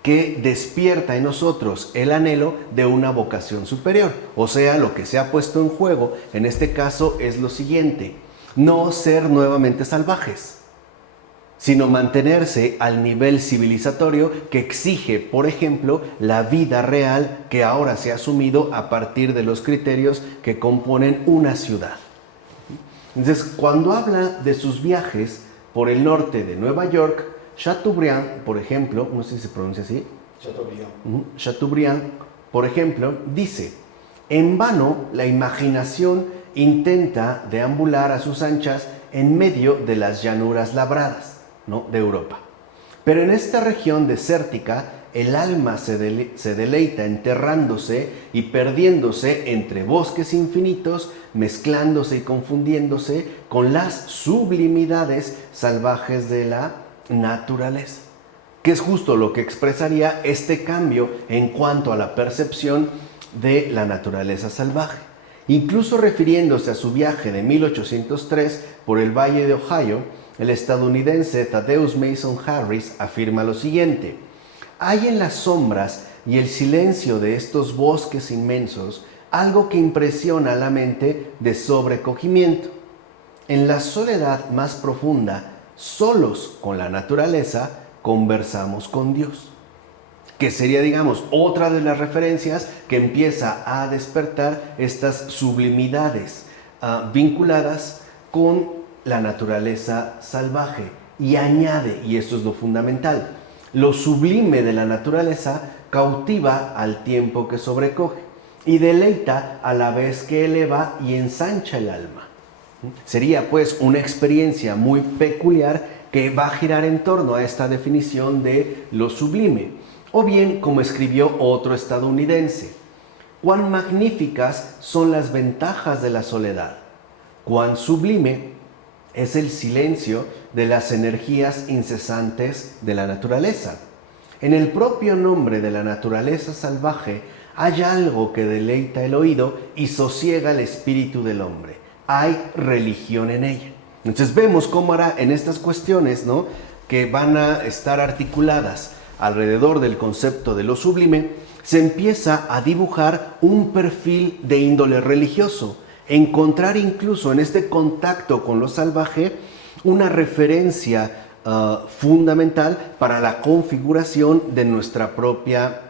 que despierta en nosotros el anhelo de una vocación superior. O sea, lo que se ha puesto en juego en este caso es lo siguiente. no ser nuevamente salvajes, sino mantenerse al nivel civilizatorio que exige, por ejemplo, la vida real que ahora se ha asumido a partir de los criterios que componen una ciudad. Entonces, cuando habla de sus viajes por el norte de Nueva York, Chateaubriand, por ejemplo, no sé si se pronuncia así, Chateaubriand, por ejemplo, dice: en vano la imaginación intenta deambular a sus anchas en medio de las llanuras labradas, ¿no?, de Europa. Pero en esta región desértica, el alma se deleita enterrándose y perdiéndose entre bosques infinitos, mezclándose y confundiéndose con las sublimidades salvajes de la naturaleza, que es justo lo que expresaría este cambio en cuanto a la percepción de la naturaleza salvaje. Incluso refiriéndose a su viaje de 1803 por el Valle de Ohio, el estadounidense Thaddeus Mason Harris afirma lo siguiente: hay en las sombras y el silencio de estos bosques inmensos algo que impresiona a la mente de sobrecogimiento. En la soledad más profunda, solos con la naturaleza, conversamos con Dios. Que sería, digamos, otra de las referencias que empieza a despertar estas sublimidades vinculadas con la naturaleza salvaje. Y añade, y esto es lo fundamental, lo sublime de la naturaleza cautiva al tiempo que sobrecoge y deleita a la vez que eleva y ensancha el alma. Sería pues una experiencia muy peculiar que va a girar en torno a esta definición de lo sublime. O bien, como escribió otro estadounidense: cuán magníficas son las ventajas de la soledad, cuán sublime es el silencio de las energías incesantes de la naturaleza. En el propio nombre de la naturaleza salvaje hay algo que deleita el oído y sosiega el espíritu del hombre. Hay religión en ella. Entonces vemos cómo ahora en estas cuestiones, ¿no?, que van a estar articuladas alrededor del concepto de lo sublime, se empieza a dibujar un perfil de índole religioso. Encontrar incluso en este contacto con lo salvaje una referencia fundamental para la configuración de nuestra propia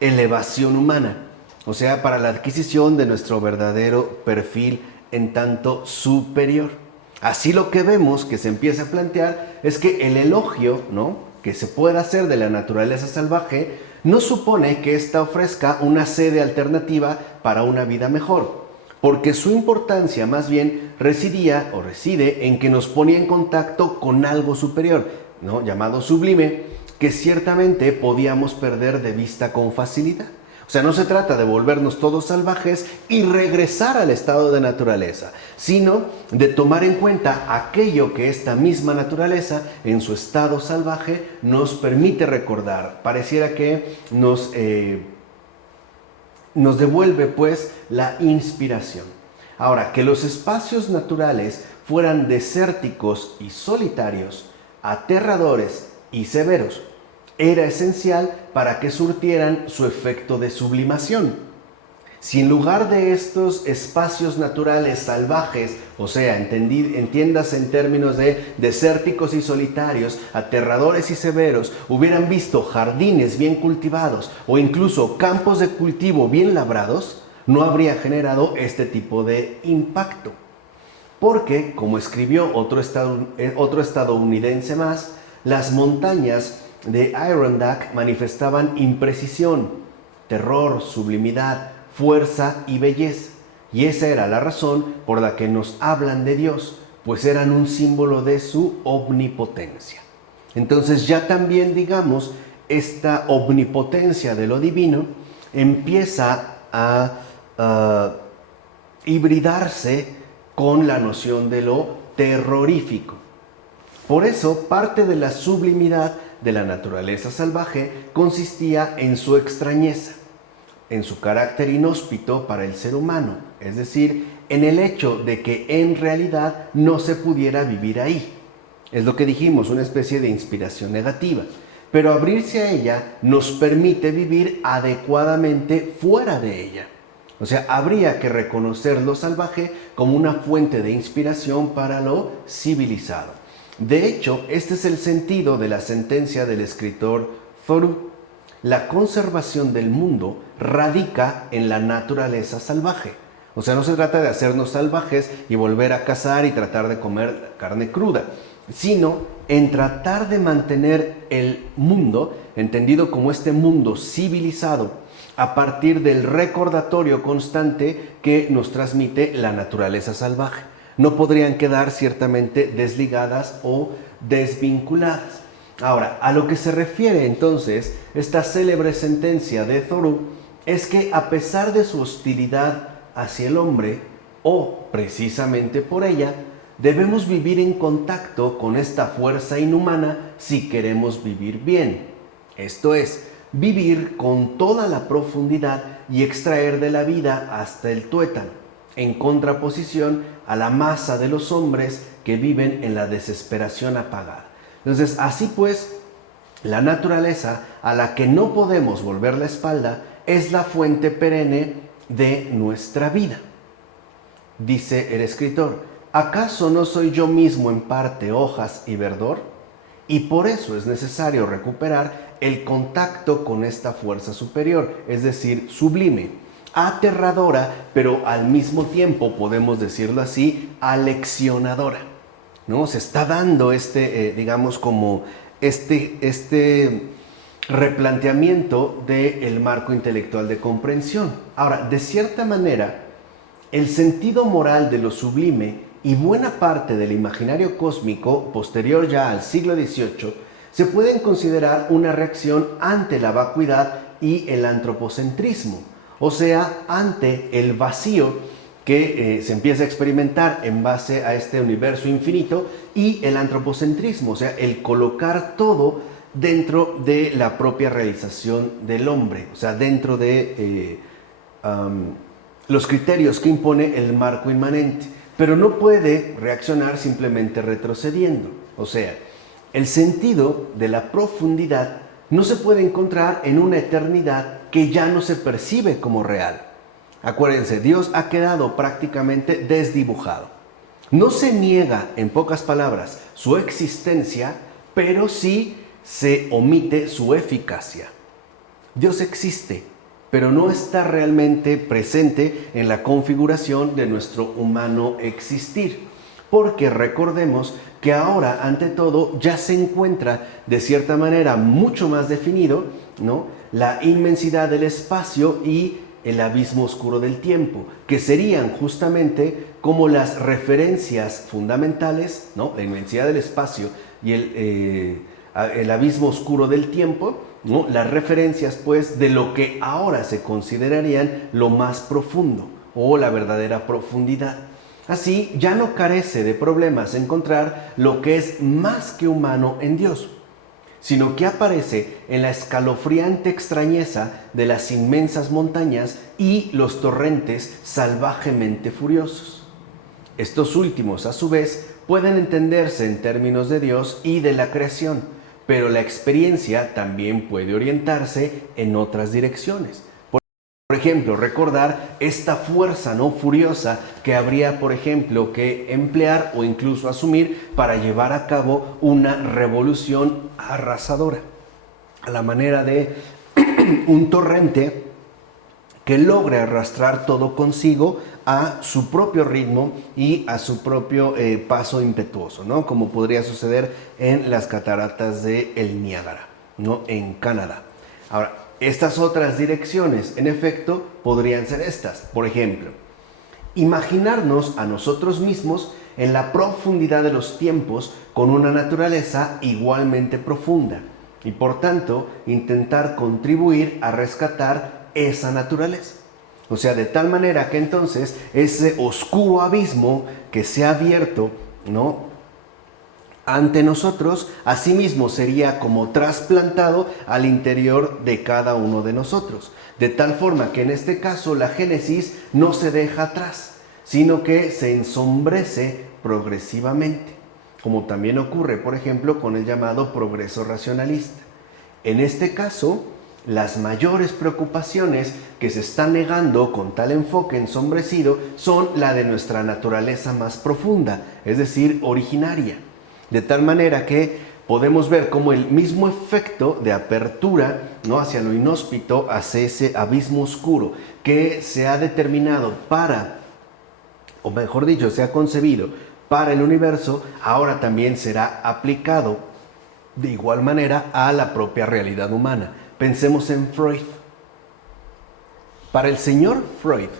elevación humana, o sea, para la adquisición de nuestro verdadero perfil en tanto superior. Así lo que vemos que se empieza a plantear es que el elogio, ¿no?, que se pueda hacer de la naturaleza salvaje no supone que ésta ofrezca una sede alternativa para una vida mejor, porque su importancia más bien residía o reside en que nos ponía en contacto con algo superior, ¿no?, llamado sublime, que ciertamente podíamos perder de vista con facilidad. O sea, no se trata de volvernos todos salvajes y regresar al estado de naturaleza, sino de tomar en cuenta aquello que esta misma naturaleza, en su estado salvaje, nos permite recordar. Pareciera que nos devuelve, pues, la inspiración. Ahora, que los espacios naturales fueran desérticos y solitarios, aterradores y severos, era esencial para que surtieran su efecto de sublimación. Si en lugar de estos espacios naturales salvajes, o sea, entiéndase en términos de desérticos y solitarios, aterradores y severos, hubieran visto jardines bien cultivados o incluso campos de cultivo bien labrados, no habría generado este tipo de impacto. Porque, como escribió otro estadounidense más, las montañas de Adirondack manifestaban imprecisión, terror, sublimidad, fuerza y belleza. Y esa era la razón por la que nos hablan de Dios, pues eran un símbolo de su omnipotencia. Entonces ya también, digamos, esta omnipotencia de lo divino empieza a hibridarse con la noción de lo terrorífico. Por eso, parte de la sublimidad de la naturaleza salvaje consistía en su extrañeza, en su carácter inhóspito para el ser humano, es decir, en el hecho de que en realidad no se pudiera vivir ahí. Es lo que dijimos, una especie de inspiración negativa. Pero abrirse a ella nos permite vivir adecuadamente fuera de ella. O sea, habría que reconocer lo salvaje como una fuente de inspiración para lo civilizado. De hecho, este es el sentido de la sentencia del escritor Thoreau. La conservación del mundo radica en la naturaleza salvaje. O sea, no se trata de hacernos salvajes y volver a cazar y tratar de comer carne cruda, sino en tratar de mantener el mundo, entendido como este mundo civilizado, a partir del recordatorio constante que nos transmite la naturaleza salvaje. No podrían quedar ciertamente desligadas o desvinculadas. Ahora, a lo que se refiere entonces esta célebre sentencia de Thoreau es que a pesar de su hostilidad hacia el hombre, o precisamente por ella, debemos vivir en contacto con esta fuerza inhumana si queremos vivir bien. Esto es, vivir con toda la profundidad y extraer de la vida hasta el tuétano, en contraposición a la masa de los hombres que viven en la desesperación apagada. Entonces, así pues, la naturaleza a la que no podemos volver la espalda es la fuente perenne de nuestra vida. Dice el escritor, ¿acaso no soy yo mismo en parte hojas y verdor? Y por eso es necesario recuperar el contacto con esta fuerza superior, es decir, sublime, aterradora, pero al mismo tiempo, podemos decirlo así, aleccionadora, ¿no? Se está dando digamos, como este replanteamiento del marco intelectual de comprensión. Ahora, de cierta manera, el sentido moral de lo sublime y buena parte del imaginario cósmico posterior ya al siglo XVIII se pueden considerar una reacción ante la vacuidad y el antropocentrismo, o sea, ante el vacío que se empieza a experimentar en base a este universo infinito, y el antropocentrismo, o sea, el colocar todo dentro de la propia realización del hombre, o sea, dentro de los criterios que impone el marco inmanente, pero no puede reaccionar simplemente retrocediendo. O sea, el sentido de la profundidad no se puede encontrar en una eternidad que ya no se percibe como real. Acuérdense, Dios ha quedado prácticamente desdibujado. No se niega, en pocas palabras, su existencia, pero sí se omite su eficacia. Dios existe, pero no está realmente presente en la configuración de nuestro humano existir, porque recordemos que ahora, ante todo, ya se encuentra de cierta manera mucho más definido, ¿no?, la inmensidad del espacio y el abismo oscuro del tiempo, que serían justamente como las referencias fundamentales, ¿no?, la inmensidad del espacio y el abismo oscuro del tiempo, ¿no?, las referencias pues de lo que ahora se considerarían lo más profundo o la verdadera profundidad. Así ya no carece de problemas encontrar lo que es más que humano en Dios, sino que aparece en la escalofriante extrañeza de las inmensas montañas y los torrentes salvajemente furiosos. Estos últimos, a su vez, pueden entenderse en términos de Dios y de la creación, pero la experiencia también puede orientarse en otras direcciones. Por ejemplo, recordar esta fuerza no furiosa que habría, por ejemplo, que emplear o incluso asumir para llevar a cabo una revolución arrasadora, a la manera de un torrente que logre arrastrar todo consigo a su propio ritmo y a su propio paso impetuoso, ¿no?, como podría suceder en las cataratas del Niágara, ¿no?, en Canadá. Ahora, estas otras direcciones, en efecto, podrían ser estas. Por ejemplo, imaginarnos a nosotros mismos en la profundidad de los tiempos con una naturaleza igualmente profunda y, por tanto, intentar contribuir a rescatar esa naturaleza. O sea, de tal manera que entonces ese oscuro abismo que se ha abierto, ¿no?, ante nosotros, asimismo sería como trasplantado al interior de cada uno de nosotros, de tal forma que en este caso la génesis no se deja atrás, sino que se ensombrece progresivamente, como también ocurre, por ejemplo, con el llamado progreso racionalista. En este caso, las mayores preocupaciones que se están negando con tal enfoque ensombrecido son la de nuestra naturaleza más profunda, es decir, originaria. De tal manera que podemos ver cómo el mismo efecto de apertura, ¿no?, hacia lo inhóspito, hacia ese abismo oscuro que se ha determinado para, o mejor dicho, se ha concebido para el universo, ahora también será aplicado de igual manera a la propia realidad humana. Pensemos en Freud. Para el señor Freud,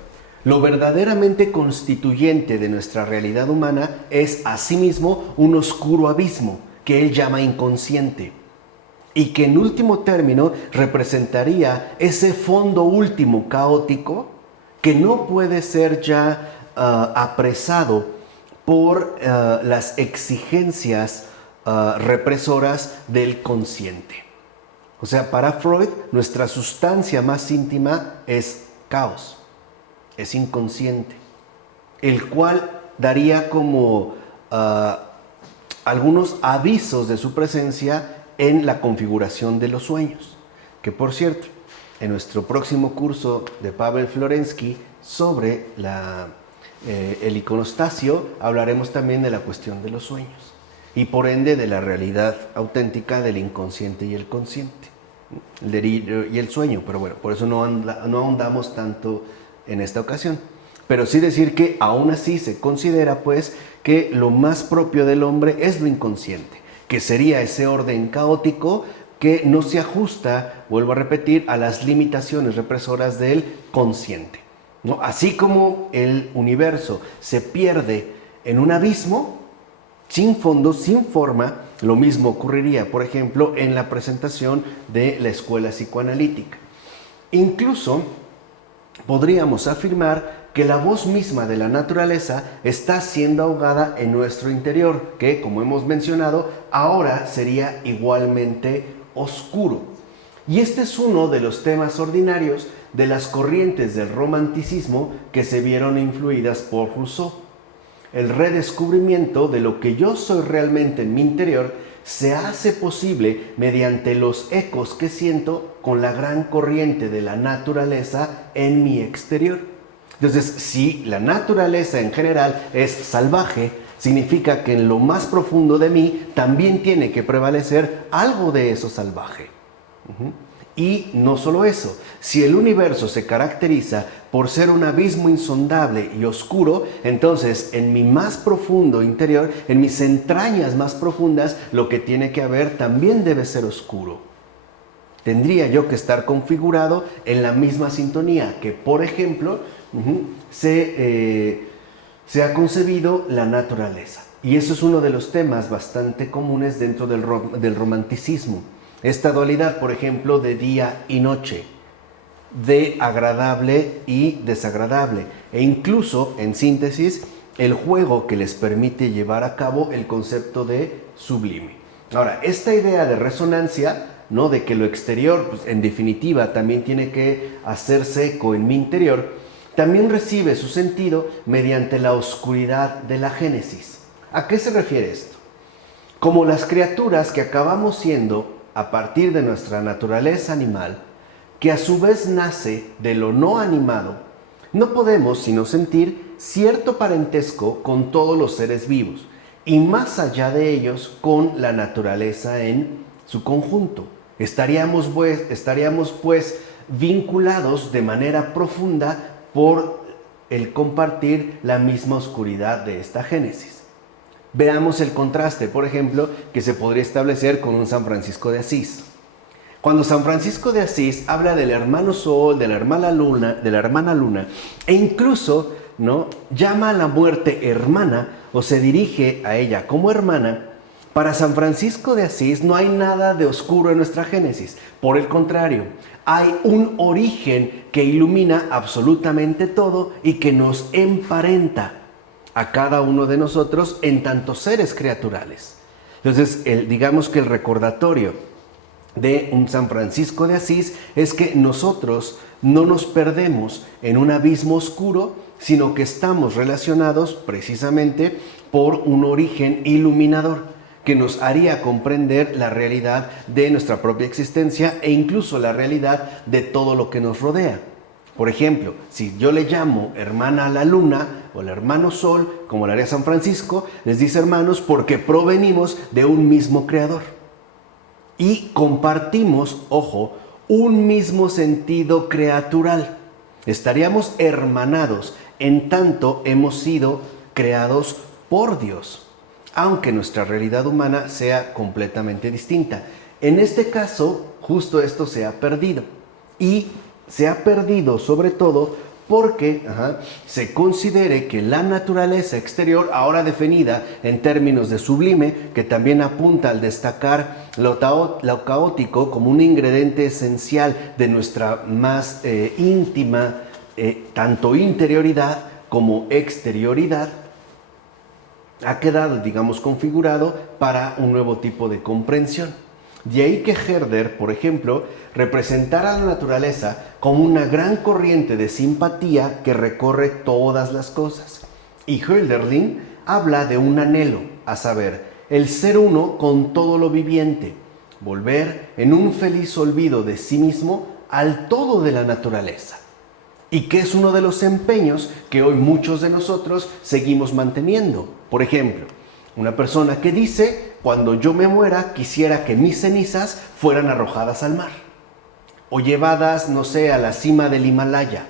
lo verdaderamente constituyente de nuestra realidad humana es asimismo un oscuro abismo que él llama inconsciente y que en último término representaría ese fondo último caótico que no puede ser ya apresado por las exigencias represoras del consciente. O sea, para Freud, nuestra sustancia más íntima es caos, es inconsciente, el cual daría como algunos avisos de su presencia en la configuración de los sueños. Que por cierto, en nuestro próximo curso de Pavel Florensky sobre el iconostasio, hablaremos también de la cuestión de los sueños y por ende de la realidad auténtica del inconsciente y el consciente, el delirio y el sueño. Pero bueno, por eso no ahondamos tanto en esta ocasión. Pero sí decir que aún así se considera pues que lo más propio del hombre es lo inconsciente, que sería ese orden caótico que no se ajusta, vuelvo a repetir, a las limitaciones represoras del consciente, ¿no? Así como el universo se pierde en un abismo, sin fondo, sin forma, lo mismo ocurriría, por ejemplo, en la presentación de la escuela psicoanalítica. Incluso podríamos afirmar que la voz misma de la naturaleza está siendo ahogada en nuestro interior, que, como hemos mencionado, ahora sería igualmente oscuro. Y este es uno de los temas ordinarios de las corrientes del romanticismo que se vieron influidas por Rousseau. El redescubrimiento de lo que yo soy realmente en mi interior se hace posible mediante los ecos que siento con la gran corriente de la naturaleza en mi exterior. Entonces, si la naturaleza en general es salvaje, significa que en lo más profundo de mí también tiene que prevalecer algo de eso salvaje. Y no solo eso, si el universo se caracteriza por ser un abismo insondable y oscuro, entonces en mi más profundo interior, en mis entrañas más profundas, lo que tiene que haber también debe ser oscuro. Tendría yo que estar configurado en la misma sintonía que, por ejemplo, se ha concebido la naturaleza. Y eso es uno de los temas bastante comunes dentro del romanticismo. Esta dualidad, por ejemplo, de día y noche, de agradable y desagradable, e incluso, en síntesis, el juego que les permite llevar a cabo el concepto de sublime. Ahora, esta idea de resonancia, ¿no?, de que lo exterior, pues, en definitiva, también tiene que hacerse eco en mi interior, también recibe su sentido mediante la oscuridad de la Génesis. ¿A qué se refiere esto? Como las criaturas que acabamos siendo a partir de nuestra naturaleza animal, que a su vez nace de lo no animado, no podemos sino sentir cierto parentesco con todos los seres vivos y más allá de ellos con la naturaleza en su conjunto. Estaríamos pues vinculados de manera profunda por el compartir la misma oscuridad de esta Génesis. Veamos el contraste, por ejemplo, que se podría establecer con un San Francisco de Asís. Cuando San Francisco de Asís habla del hermano Sol, de la hermana Luna, e incluso, ¿no?, llama a la muerte hermana o se dirige a ella como hermana, para San Francisco de Asís no hay nada de oscuro en nuestra Génesis. Por el contrario, hay un origen que ilumina absolutamente todo y que nos emparenta a cada uno de nosotros en tantos seres criaturales. Entonces, digamos que el recordatorio de un San Francisco de Asís es que nosotros no nos perdemos en un abismo oscuro, sino que estamos relacionados precisamente por un origen iluminador. que nos haría comprender la realidad de nuestra propia existencia e incluso la realidad de todo lo que nos rodea. Por ejemplo, si yo le llamo hermana a la luna o al hermano sol, como lo haría San Francisco, les dice hermanos porque provenimos de un mismo creador. Y compartimos, ojo, un mismo sentido creatural. Estaríamos hermanados en tanto hemos sido creados por Dios, aunque nuestra realidad humana sea completamente distinta. En este caso, justo esto se ha perdido. Y se ha perdido sobre todo porque se considere que la naturaleza exterior, ahora definida en términos de sublime, que también apunta al destacar lo caótico como un ingrediente esencial de nuestra más íntima, tanto interioridad como exterioridad, ha quedado, digamos, configurado para un nuevo tipo de comprensión. De ahí que Herder, por ejemplo, representara a la naturaleza como una gran corriente de simpatía que recorre todas las cosas. Y Hölderlin habla de un anhelo, a saber, el ser uno con todo lo viviente, volver en un feliz olvido de sí mismo al todo de la naturaleza. Y que es uno de los empeños que hoy muchos de nosotros seguimos manteniendo. Por ejemplo, una persona que dice: cuando yo me muera, quisiera que mis cenizas fueran arrojadas al mar, o llevadas, no sé, a la cima del Himalaya,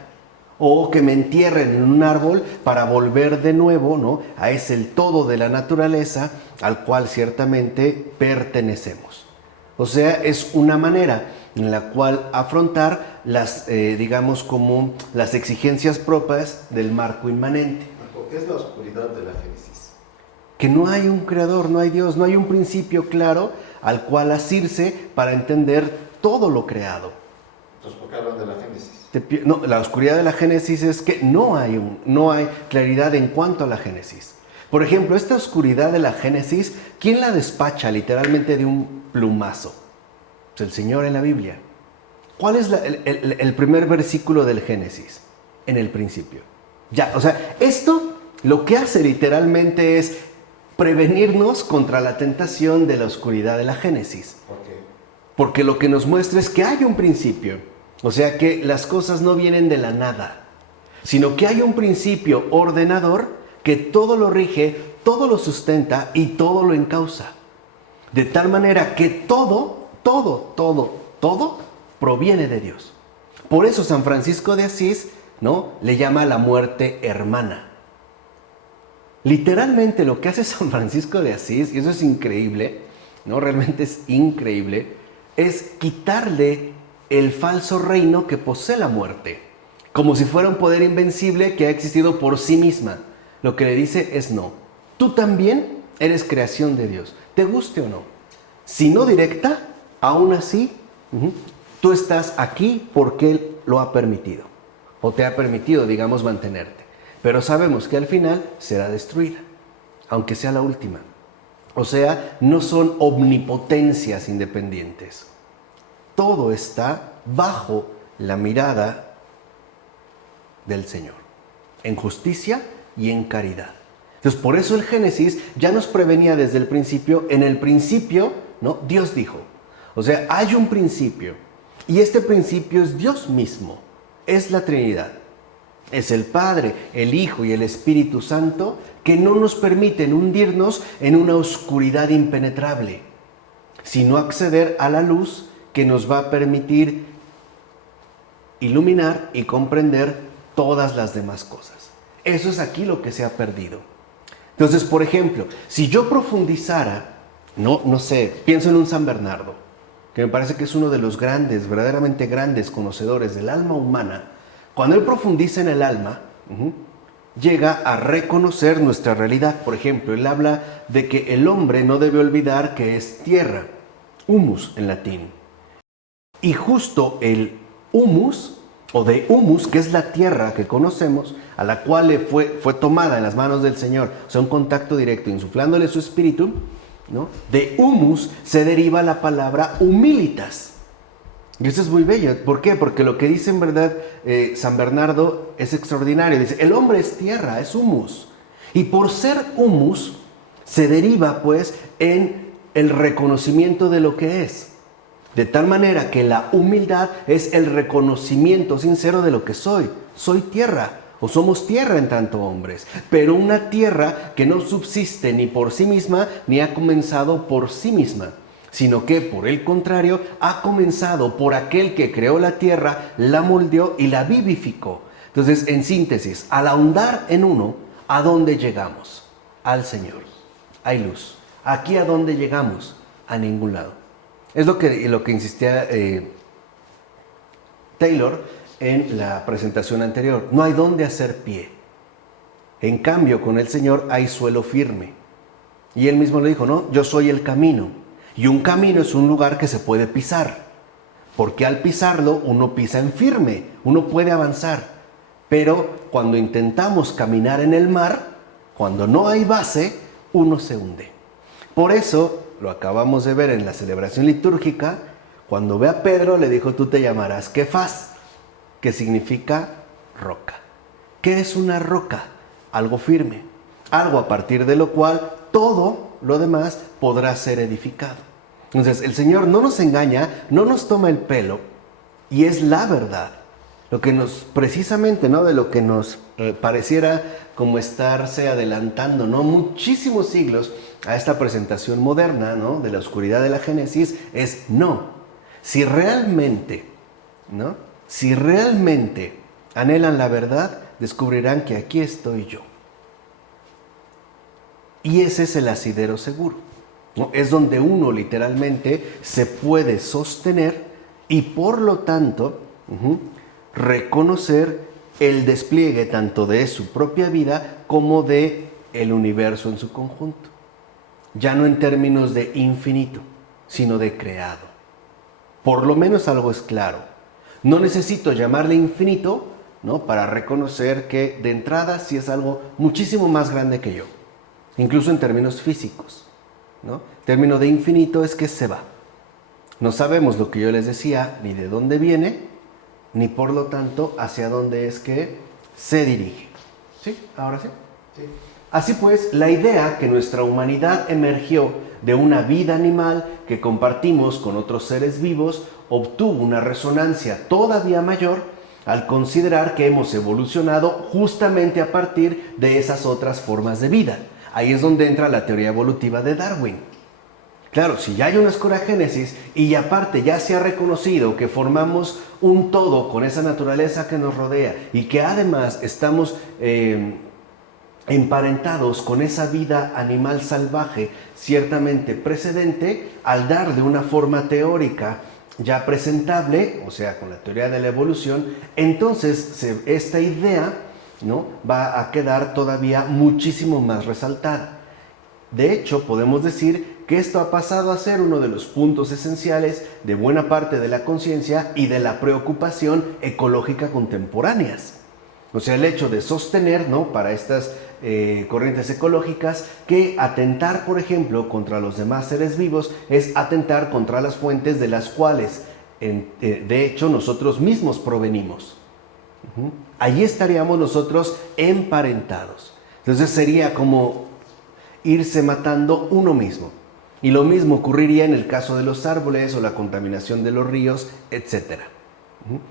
o que me entierren en un árbol para volver de nuevo, ¿no?, a ese el todo de la naturaleza al cual ciertamente pertenecemos. O sea, es una manera en la cual afrontar las, digamos, como las exigencias propias del marco inmanente. ¿Qué es la oscuridad de la Génesis? Que no hay un creador, no hay Dios, no hay un principio claro al cual asirse para entender todo lo creado. Entonces, ¿por qué hablan de la Génesis? No, la oscuridad de la Génesis es que no hay claridad en cuanto a la Génesis. Por ejemplo, esta oscuridad de la Génesis, ¿quién la despacha literalmente de un plumazo? Pues el Señor en la Biblia. ¿Cuál es el primer versículo del Génesis? En el principio. Ya, o sea, esto lo que hace literalmente es prevenirnos contra la tentación de la oscuridad de la Génesis. ¿Por qué? Porque lo que nos muestra es que hay un principio. O sea que las cosas no vienen de la nada, sino que hay un principio ordenador que todo lo rige, todo lo sustenta y todo lo encausa. De tal manera que todo proviene de Dios. Por eso San Francisco de Asís, ¿no?, le llama a la muerte hermana. Literalmente lo que hace San Francisco de Asís, y eso es increíble, ¿no?, realmente es increíble, es quitarle el falso reino que posee la muerte, como si fuera un poder invencible que ha existido por sí misma. Lo que le dice es: no, tú también eres creación de Dios, te guste o no. Si no directa, aún así, tú estás aquí porque Él lo ha permitido, o te ha permitido, digamos, mantenerte. Pero sabemos que al final será destruida, aunque sea la última. O sea, no son omnipotencias independientes. Todo está bajo la mirada del Señor, en justicia y en caridad. Entonces, por eso el Génesis ya nos prevenía desde el principio. En el principio, ¿no?, Dios dijo. O sea, hay un principio, y este principio es Dios mismo, es la Trinidad. Es el Padre, el Hijo y el Espíritu Santo que no nos permiten hundirnos en una oscuridad impenetrable, sino acceder a la luz que nos va a permitir iluminar y comprender todas las demás cosas. Eso es aquí lo que se ha perdido. Entonces, por ejemplo, si yo profundizara, no sé, pienso en un San Bernardo, que me parece que es uno de los grandes, verdaderamente grandes conocedores del alma humana. Cuando él profundiza en el alma, llega a reconocer nuestra realidad. Por ejemplo, él habla de que el hombre no debe olvidar que es tierra, humus en latín. Y justo el humus, o de humus, que es la tierra que conocemos, a la cual fue tomada en las manos del Señor, o sea, un contacto directo, insuflándole su espíritu, ¿no? De humus se deriva la palabra humilitas. Y eso es muy bello. ¿Por qué? Porque lo que dice en verdad San Bernardo es extraordinario. Dice: el hombre es tierra, es humus. Y por ser humus, se deriva pues en el reconocimiento de lo que es. De tal manera que la humildad es el reconocimiento sincero de lo que soy. Soy tierra, o somos tierra en tanto hombres, pero una tierra que no subsiste ni por sí misma, ni ha comenzado por sí misma, sino que, por el contrario, ha comenzado por aquel que creó la tierra, la moldeó y la vivificó. Entonces, en síntesis, al ahondar en uno, ¿a dónde llegamos? Al Señor. Hay luz. ¿Aquí a dónde llegamos? A ningún lado. Es lo que insistía Taylor en la presentación anterior. No hay dónde hacer pie. En cambio, con el Señor hay suelo firme. Y Él mismo le dijo, no, yo soy el camino. Y un camino es un lugar que se puede pisar. Porque al pisarlo, uno pisa en firme. Uno puede avanzar. Pero cuando intentamos caminar en el mar, cuando no hay base, uno se hunde. Por eso, lo acabamos de ver en la celebración litúrgica, cuando ve a Pedro le dijo, tú te llamarás Kefas, que significa roca. ¿Qué es una roca? Algo firme, algo a partir de lo cual todo lo demás podrá ser edificado. Entonces, el Señor no nos engaña, no nos toma el pelo, y es la verdad. Lo que nos, precisamente, ¿no? De lo que nos pareciera como estarse adelantando, ¿no? Muchísimos siglos a esta presentación moderna, ¿no? De la oscuridad de la Génesis, es no. Si realmente, ¿no? Si realmente anhelan la verdad, descubrirán que aquí estoy yo. Y ese es el asidero seguro, ¿no? Es donde uno literalmente se puede sostener y por lo tanto reconocer el despliegue tanto de su propia vida como de el universo en su conjunto. Ya no en términos de infinito, sino de creado. Por lo menos algo es claro. No necesito llamarle infinito, ¿no? Para reconocer que de entrada sí es algo muchísimo más grande que yo. Incluso en términos físicos, ¿no? El término de infinito es que se va. No sabemos lo que yo les decía, ni de dónde viene, ni por lo tanto hacia dónde es que se dirige. ¿Sí? ¿Ahora sí? Sí. Así pues, la idea que nuestra humanidad emergió de una vida animal que compartimos con otros seres vivos obtuvo una resonancia todavía mayor al considerar que hemos evolucionado justamente a partir de esas otras formas de vida. Ahí es donde entra la teoría evolutiva de Darwin. Claro, si ya hay una oscuragénesis y aparte ya se ha reconocido que formamos un todo con esa naturaleza que nos rodea y que además estamos emparentados con esa vida animal salvaje ciertamente precedente, al dar de una forma teórica ya presentable, o sea, con la teoría de la evolución, entonces esta idea, ¿no? Va a quedar todavía muchísimo más resaltada. De hecho, podemos decir que esto ha pasado a ser uno de los puntos esenciales de buena parte de la conciencia y de la preocupación ecológica contemporáneas. O sea, el hecho de sostener, ¿no? Para estas corrientes ecológicas que atentar, por ejemplo, contra los demás seres vivos es atentar contra las fuentes de las cuales, de hecho, nosotros mismos provenimos. Allí estaríamos nosotros emparentados. Entonces sería como irse matando uno mismo. Y lo mismo ocurriría en el caso de los árboles o la contaminación de los ríos, etc.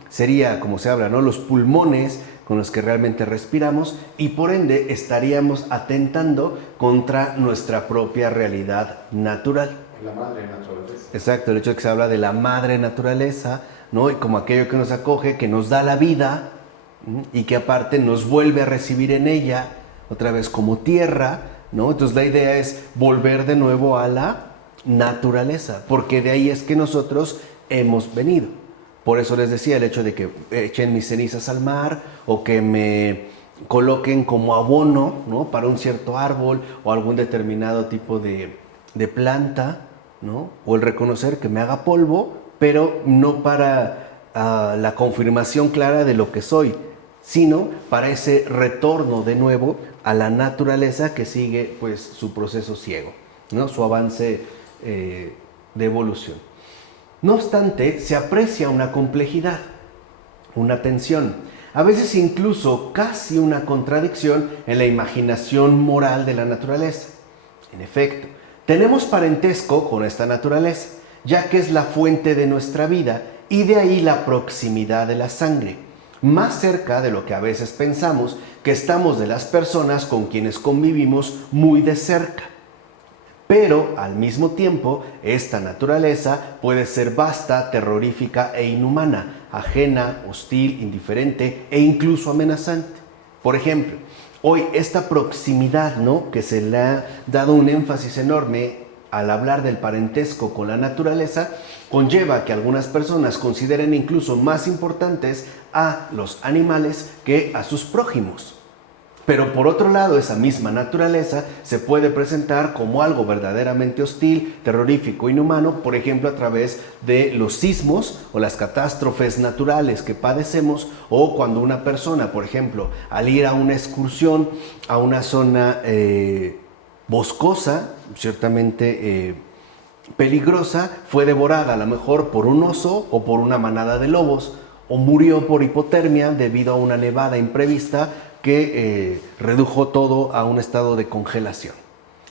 Sería, como se habla, ¿no? Los pulmones con los que realmente respiramos y por ende estaríamos atentando contra nuestra propia realidad natural. La madre naturaleza. Exacto, el hecho de que se habla de la madre naturaleza, ¿no? Y como aquello que nos acoge, que nos da la vida y que aparte nos vuelve a recibir en ella, otra vez como tierra, ¿no? Entonces la idea es volver de nuevo a la naturaleza, porque de ahí es que nosotros hemos venido. Por eso les decía el hecho de que echen mis cenizas al mar o que me coloquen como abono, ¿no? Para un cierto árbol o algún determinado tipo de planta, ¿no? O el reconocer que me haga polvo, pero no para la confirmación clara de lo que soy, sino para ese retorno de nuevo a la naturaleza que sigue pues su proceso ciego, ¿no? Su avance de evolución. No obstante, se aprecia una complejidad, una tensión, a veces incluso casi una contradicción en la imaginación moral de la naturaleza. En efecto, Tenemos parentesco con esta naturaleza, ya que es la fuente de nuestra vida y de ahí la proximidad de la sangre, más cerca de lo que a veces pensamos que estamos de las personas con quienes convivimos muy de cerca. Pero al mismo tiempo, esta naturaleza puede ser vasta, terrorífica e inhumana, ajena, hostil, indiferente e incluso amenazante. Por ejemplo, hoy esta proximidad, ¿no?, que se le ha dado un énfasis enorme al hablar del parentesco con la naturaleza, conlleva que algunas personas consideren incluso más importantes a los animales que a sus prójimos. Pero por otro lado, esa misma naturaleza se puede presentar como algo verdaderamente hostil, terrorífico, inhumano, por ejemplo, a través de los sismos o las catástrofes naturales que padecemos, o cuando una persona, por ejemplo, al ir a una excursión a una zona boscosa, ciertamente peligrosa, fue devorada a lo mejor por un oso o por una manada de lobos, o murió por hipotermia debido a una nevada imprevista que redujo todo a un estado de congelación.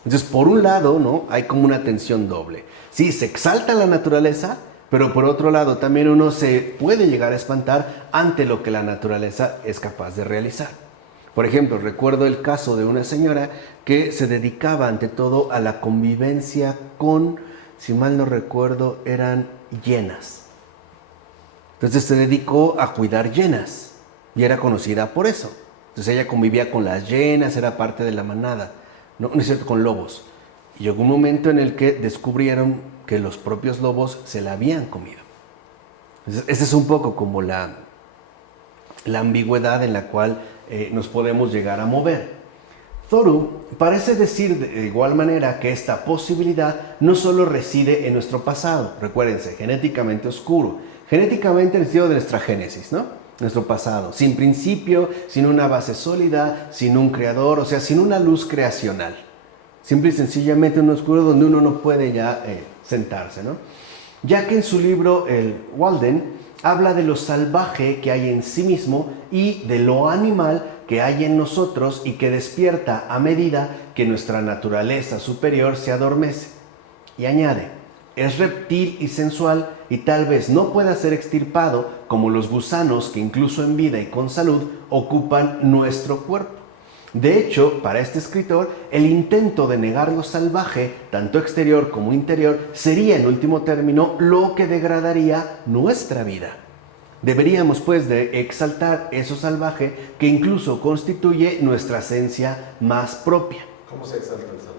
Entonces, por un lado, ¿no?, hay como una tensión doble. Sí, se exalta la naturaleza, pero por otro lado también uno se puede llegar a espantar ante lo que la naturaleza es capaz de realizar. Por ejemplo, recuerdo el caso de una señora que se dedicaba ante todo a la convivencia con, si mal no recuerdo, eran hienas. Entonces se dedicó a cuidar hienas y era conocida por eso. Entonces ella convivía con las hienas, era parte de la manada, no es cierto, con lobos. Y llegó un momento en el que descubrieron que los propios lobos se la habían comido. Entonces, esa es un poco como la ambigüedad en la cual nos podemos llegar a mover. Thoreau parece decir de igual manera que esta posibilidad no solo reside en nuestro pasado, recuérdense, genéticamente oscuro, genéticamente en el sentido de nuestra génesis, ¿no?, nuestro pasado, sin principio, sin una base sólida, sin un creador, o sea, sin una luz creacional. Simple y sencillamente un oscuro donde uno no puede ya sentarse, ¿no? Ya que en su libro, el Walden, habla de lo salvaje que hay en sí mismo y de lo animal que hay en nosotros y que despierta a medida que nuestra naturaleza superior se adormece. Y añade, es reptil y sensual y tal vez no pueda ser extirpado como los gusanos que incluso en vida y con salud ocupan nuestro cuerpo. De hecho, para este escritor, el intento de negar lo salvaje, tanto exterior como interior, sería en último término lo que degradaría nuestra vida. Deberíamos pues de exaltar eso salvaje que incluso constituye nuestra esencia más propia. ¿Cómo se exalta el salvaje?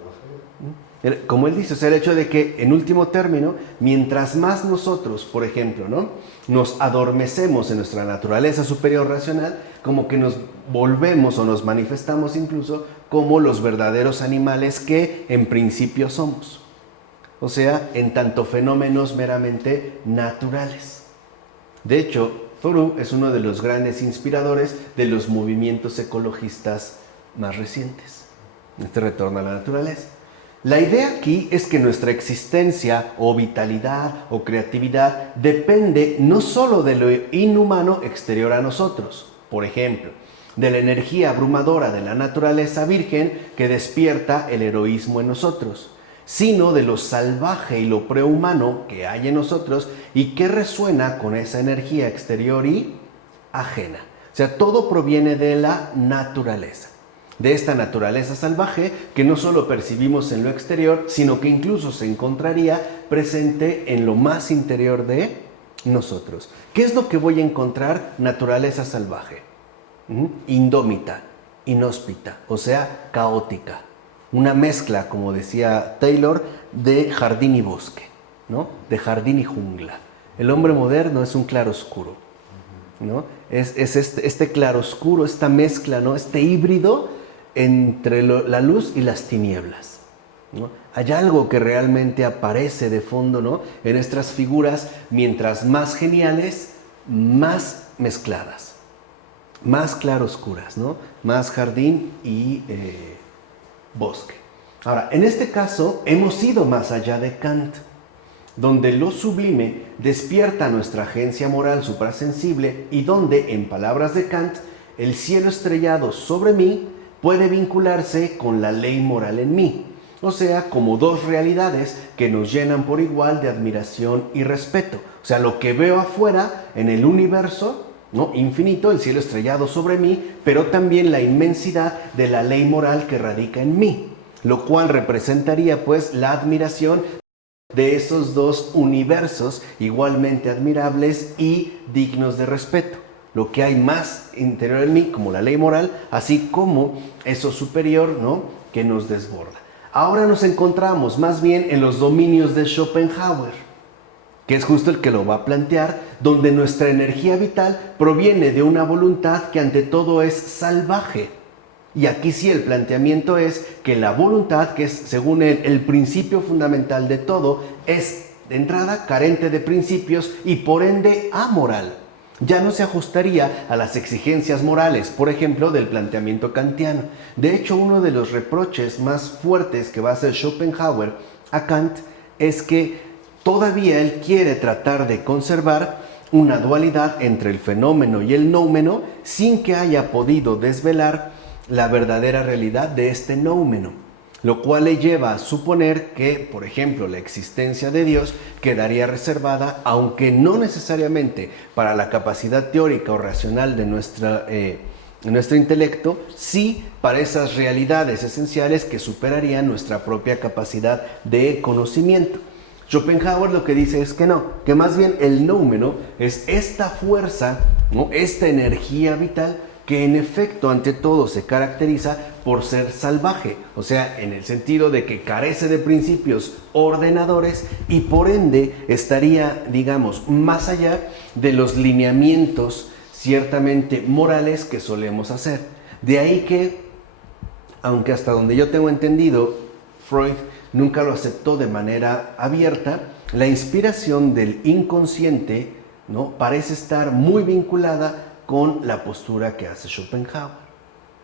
Como él dice, o sea, el hecho de que en último término, mientras más nosotros, por ejemplo, ¿no?, nos adormecemos en nuestra naturaleza superior racional, como que nos volvemos o nos manifestamos incluso como los verdaderos animales que en principio somos. O sea, en tanto fenómenos meramente naturales. De hecho, Thoreau es uno de los grandes inspiradores de los movimientos ecologistas más recientes. Este retorno a la naturaleza. La idea aquí es que nuestra existencia o vitalidad o creatividad depende no solo de lo inhumano exterior a nosotros, por ejemplo, de la energía abrumadora de la naturaleza virgen que despierta el heroísmo en nosotros, sino de lo salvaje y lo prehumano que hay en nosotros y que resuena con esa energía exterior y ajena. O sea, todo proviene de la naturaleza. De esta naturaleza salvaje que no solo percibimos en lo exterior, sino que incluso se encontraría presente en lo más interior de nosotros. ¿Qué es lo que voy a encontrar? Naturaleza salvaje, indómita, inhóspita, o sea, caótica. Una mezcla, como decía Taylor, de jardín y bosque, ¿no?, de jardín y jungla. El hombre moderno es un claroscuro, ¿no? Es este claroscuro, esta mezcla, ¿no?, este híbrido entre la luz y las tinieblas, ¿no? Hay algo que realmente aparece de fondo, ¿no?, en nuestras figuras, mientras más geniales, más mezcladas, más claroscuras, ¿no?, más jardín y bosque. Ahora, en este caso, hemos ido más allá de Kant, donde lo sublime despierta nuestra agencia moral suprasensible y donde, en palabras de Kant, el cielo estrellado sobre mí puede vincularse con la ley moral en mí, O sea, como dos realidades que nos llenan por igual de admiración y respeto. O sea, lo que veo afuera en el universo, ¿no?, infinito, el cielo estrellado sobre mí, pero también la inmensidad de la ley moral que radica en mí, lo cual representaría pues la admiración de esos dos universos igualmente admirables y dignos de respeto. Lo que hay más interior en mí, como la ley moral, así como eso superior, ¿no?, que nos desborda. Ahora nos encontramos más bien en los dominios de Schopenhauer, que es justo el que lo va a plantear, donde nuestra energía vital proviene de una voluntad que ante todo es salvaje. Y aquí sí el planteamiento es que la voluntad, que es según él el principio fundamental de todo, es de entrada carente de principios y por ende amoral. Ya no se ajustaría a las exigencias morales, por ejemplo, del planteamiento kantiano. De hecho, uno de los reproches más fuertes que va a hacer Schopenhauer a Kant es que todavía él quiere tratar de conservar una dualidad entre el fenómeno y el noumeno sin que haya podido desvelar la verdadera realidad de este noumeno, lo cual le lleva a suponer que, por ejemplo, la existencia de Dios quedaría reservada, aunque no necesariamente para la capacidad teórica o racional de nuestro intelecto, sí para esas realidades esenciales que superarían nuestra propia capacidad de conocimiento. Schopenhauer lo que dice es que no, que más bien el noumeno es esta fuerza, ¿no?, esta energía vital que en efecto ante todo se caracteriza por ser salvaje, o sea, en el sentido de que carece de principios ordenadores y por ende estaría, digamos, más allá de los lineamientos ciertamente morales que solemos hacer. De ahí que, aunque hasta donde yo tengo entendido, Freud nunca lo aceptó de manera abierta, la inspiración del inconsciente, ¿no?, parece estar muy vinculada con la postura que hace Schopenhauer,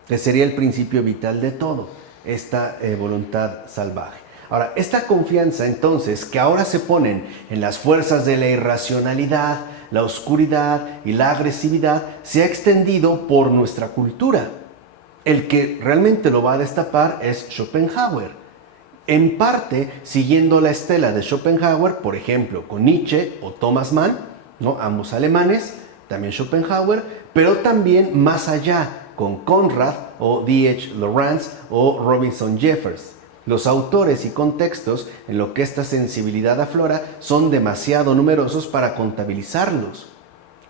que sería el principio vital de todo, esta voluntad salvaje. Ahora, esta confianza entonces que ahora se ponen en las fuerzas de la irracionalidad, la oscuridad y la agresividad, se ha extendido por nuestra cultura. El que realmente lo va a destapar es Schopenhauer, en parte siguiendo la estela de Schopenhauer, por ejemplo, con Nietzsche o Thomas Mann, ¿no?, ambos alemanes, también Schopenhauer, pero también más allá con Conrad o D.H. Lawrence o Robinson Jeffers. Los autores y contextos en lo que esta sensibilidad aflora son demasiado numerosos para contabilizarlos.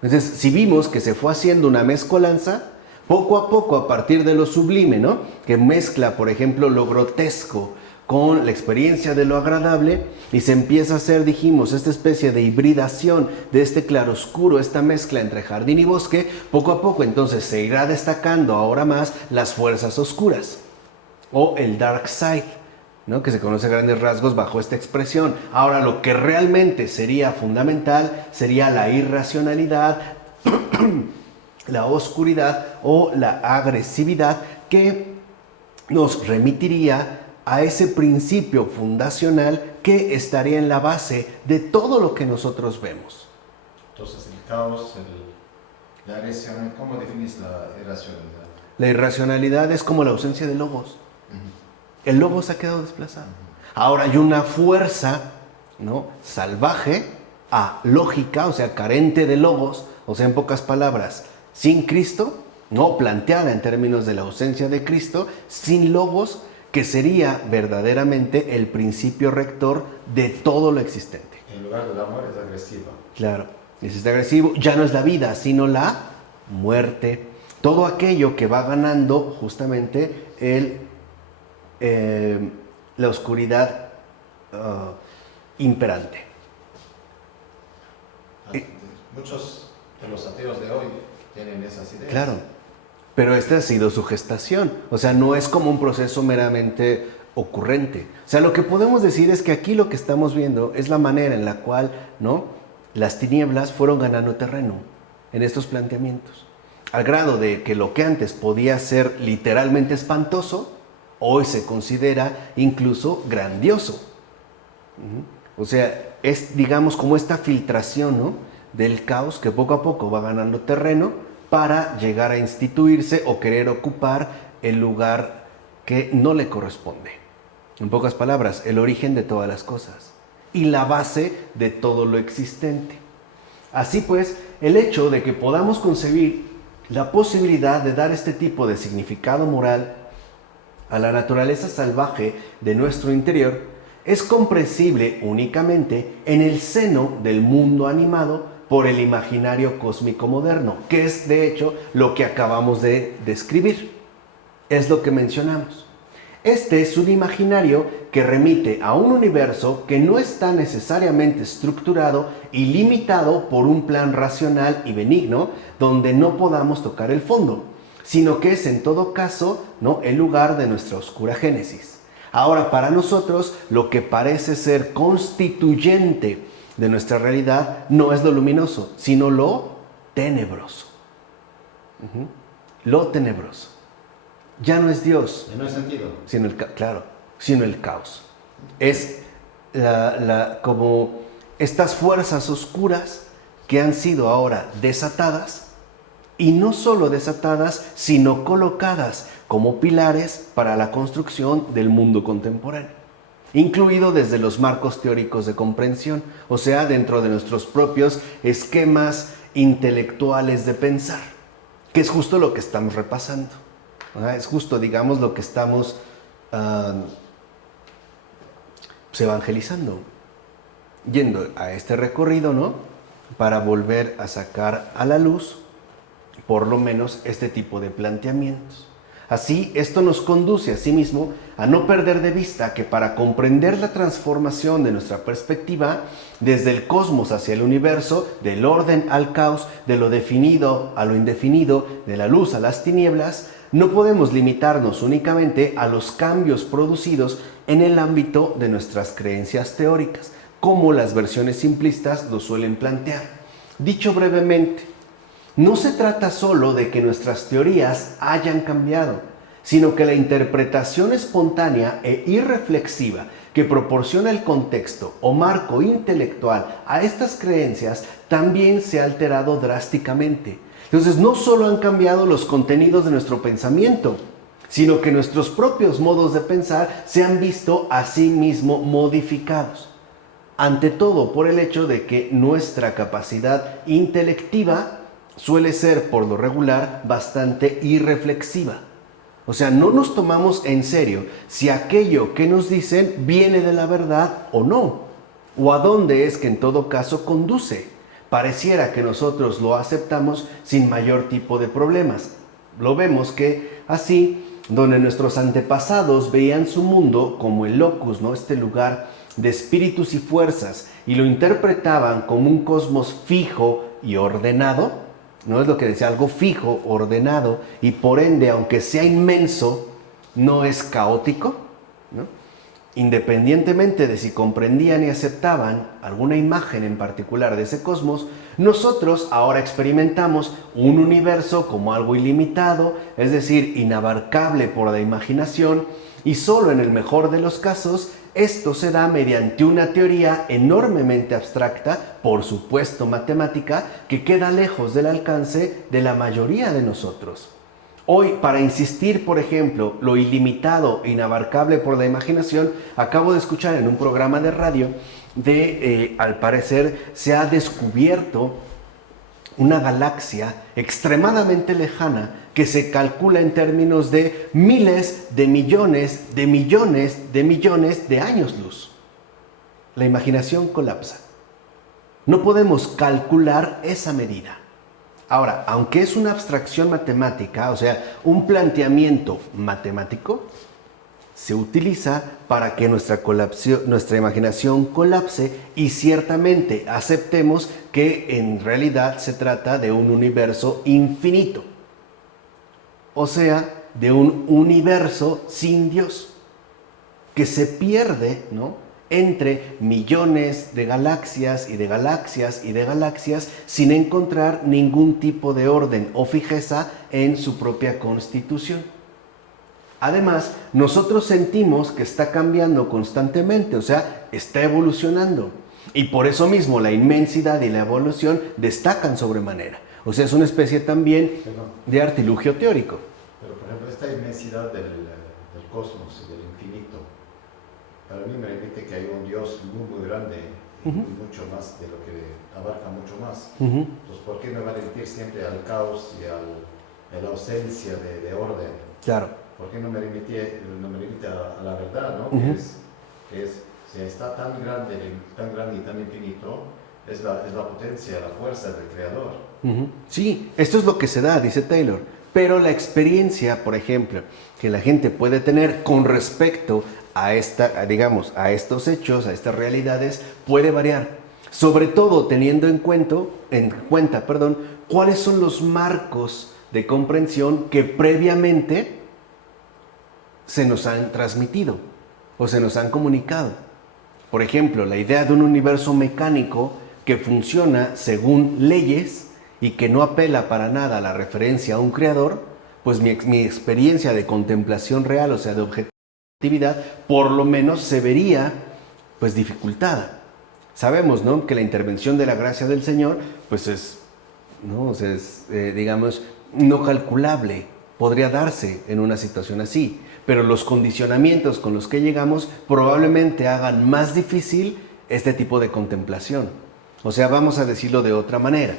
Entonces, si vimos que se fue haciendo una mezcolanza, poco a poco a partir de lo sublime, ¿no?, que mezcla, por ejemplo, lo grotesco con la experiencia de lo agradable y se empieza a hacer, dijimos, esta especie de hibridación de este claroscuro, esta mezcla entre jardín y bosque, poco a poco entonces se irá destacando ahora más las fuerzas oscuras o el dark side, ¿no?, que se conoce a grandes rasgos bajo esta expresión. Ahora, lo que realmente sería fundamental sería la irracionalidad, la oscuridad o la agresividad que nos remitiría a ese principio fundacional que estaría en la base de todo lo que nosotros vemos. Entonces, el caos, la agresión, ¿cómo definís la irracionalidad? La irracionalidad es como la ausencia de logos. El logos ha quedado desplazado. Ahora hay una fuerza, ¿no?, salvaje, lógica, o sea, carente de logos, o sea, en pocas palabras, sin Cristo, no planteada en términos de la ausencia de Cristo, sin logos, que sería verdaderamente el principio rector de todo lo existente. En lugar del amor es agresiva. Claro, es agresivo, ya no es la vida, sino la muerte. Todo aquello que va ganando justamente la oscuridad imperante. Muchos de los ateos de hoy tienen esas ideas. Claro. Pero esta ha sido su gestación, o sea, no es como un proceso meramente ocurrente. O sea, lo que podemos decir es que aquí lo que estamos viendo es la manera en la cual, ¿no?, las tinieblas fueron ganando terreno en estos planteamientos, al grado de que lo que antes podía ser literalmente espantoso, hoy se considera incluso grandioso. O sea, es, digamos, como esta filtración, ¿no?, del caos que poco a poco va ganando terreno para llegar a instituirse o querer ocupar el lugar que no le corresponde. En pocas palabras, el origen de todas las cosas y la base de todo lo existente. Así pues, el hecho de que podamos concebir la posibilidad de dar este tipo de significado moral a la naturaleza salvaje de nuestro interior es comprensible únicamente en el seno del mundo animado por el imaginario cósmico moderno, que es de hecho lo que acabamos de describir. Es lo que mencionamos. Este es un imaginario que remite a un universo que no está necesariamente estructurado y limitado por un plan racional y benigno donde no podamos tocar el fondo, sino que es en todo caso, ¿no?, el lugar de nuestra oscura génesis. Ahora, para nosotros, lo que parece ser constituyente de nuestra realidad no es lo luminoso, sino lo tenebroso. Lo tenebroso. Ya no es Dios, En ese sentido. sino el caos. Es como estas fuerzas oscuras que han sido ahora desatadas, y no solo desatadas, sino colocadas como pilares para la construcción del mundo contemporáneo, incluido desde los marcos teóricos de comprensión, o sea, dentro de nuestros propios esquemas intelectuales de pensar, que es justo lo que estamos repasando. Es justo, digamos, lo que estamos evangelizando, yendo a este recorrido, ¿no?, para volver a sacar a la luz, por lo menos, este tipo de planteamientos. Así, esto nos conduce asimismo a no perder de vista que para comprender la transformación de nuestra perspectiva, desde el cosmos hacia el universo, del orden al caos, de lo definido a lo indefinido, de la luz a las tinieblas, no podemos limitarnos únicamente a los cambios producidos en el ámbito de nuestras creencias teóricas, como las versiones simplistas lo suelen plantear. Dicho brevemente, no se trata solo de que nuestras teorías hayan cambiado, sino que la interpretación espontánea e irreflexiva que proporciona el contexto o marco intelectual a estas creencias también se ha alterado drásticamente. Entonces, no solo han cambiado los contenidos de nuestro pensamiento, sino que nuestros propios modos de pensar se han visto a sí mismo modificados. Ante todo, por el hecho de que nuestra capacidad intelectiva suele ser, por lo regular, bastante irreflexiva. O sea, no nos tomamos en serio si aquello que nos dicen viene de la verdad o no, o a dónde es que en todo caso conduce. Pareciera que nosotros lo aceptamos sin mayor tipo de problemas. Lo vemos que así, donde nuestros antepasados veían su mundo como el locus, ¿no?, este lugar de espíritus y fuerzas, y lo interpretaban como un cosmos fijo y ordenado, no es lo que decía, algo fijo, ordenado, y por ende, aunque sea inmenso, no es caótico, ¿no? Independientemente de si comprendían y aceptaban alguna imagen en particular de ese cosmos, nosotros ahora experimentamos un universo como algo ilimitado, es decir, inabarcable por la imaginación, y solo en el mejor de los casos, esto se da mediante una teoría enormemente abstracta, por supuesto matemática, que queda lejos del alcance de la mayoría de nosotros. Hoy, para insistir, por ejemplo, lo ilimitado e inabarcable por la imaginación, acabo de escuchar en un programa de radio al parecer, se ha descubierto una galaxia extremadamente lejana que se calcula en términos de miles de millones de millones de millones de años luz. La imaginación colapsa. No podemos calcular esa medida. Ahora, aunque es una abstracción matemática, o sea, un planteamiento matemático, se utiliza para que nuestra imaginación colapse y ciertamente aceptemos que en realidad se trata de un universo infinito. O sea, de un universo sin Dios, que se pierde, ¿no?, entre millones de galaxias y de galaxias y de galaxias sin encontrar ningún tipo de orden o fijeza en su propia constitución. Además, nosotros sentimos que está cambiando constantemente, o sea, está evolucionando. Y por eso mismo la inmensidad y la evolución destacan sobremanera. O sea, es una especie también de artilugio teórico. Pero, por ejemplo, esta inmensidad del cosmos y del infinito, para mí me remite que hay un Dios muy grande y mucho más de lo que abarca mucho más. Entonces, ¿por qué me va a remitir siempre al caos y a la ausencia de orden? Claro. ¿Por qué no me remite a la verdad, ¿no? Que es, si está tan grande y tan infinito, es la potencia, la fuerza del Creador. Sí, esto es lo que se da, dice Taylor. Pero la experiencia, por ejemplo, que la gente puede tener con respecto a estos hechos, a estas realidades, puede variar. Sobre todo teniendo en cuenta, cuáles son los marcos de comprensión que previamente se nos han transmitido o se nos han comunicado. Por ejemplo, la idea de un universo mecánico que funciona según leyes y que no apela para nada a la referencia a un creador, pues mi experiencia de contemplación real, o sea, de objetividad, por lo menos se vería pues dificultada. Sabemos, ¿no?, que la intervención de la gracia del Señor pues es digamos, no calculable, podría darse en una situación así, pero los condicionamientos con los que llegamos probablemente hagan más difícil este tipo de contemplación. O sea, vamos a decirlo de otra manera.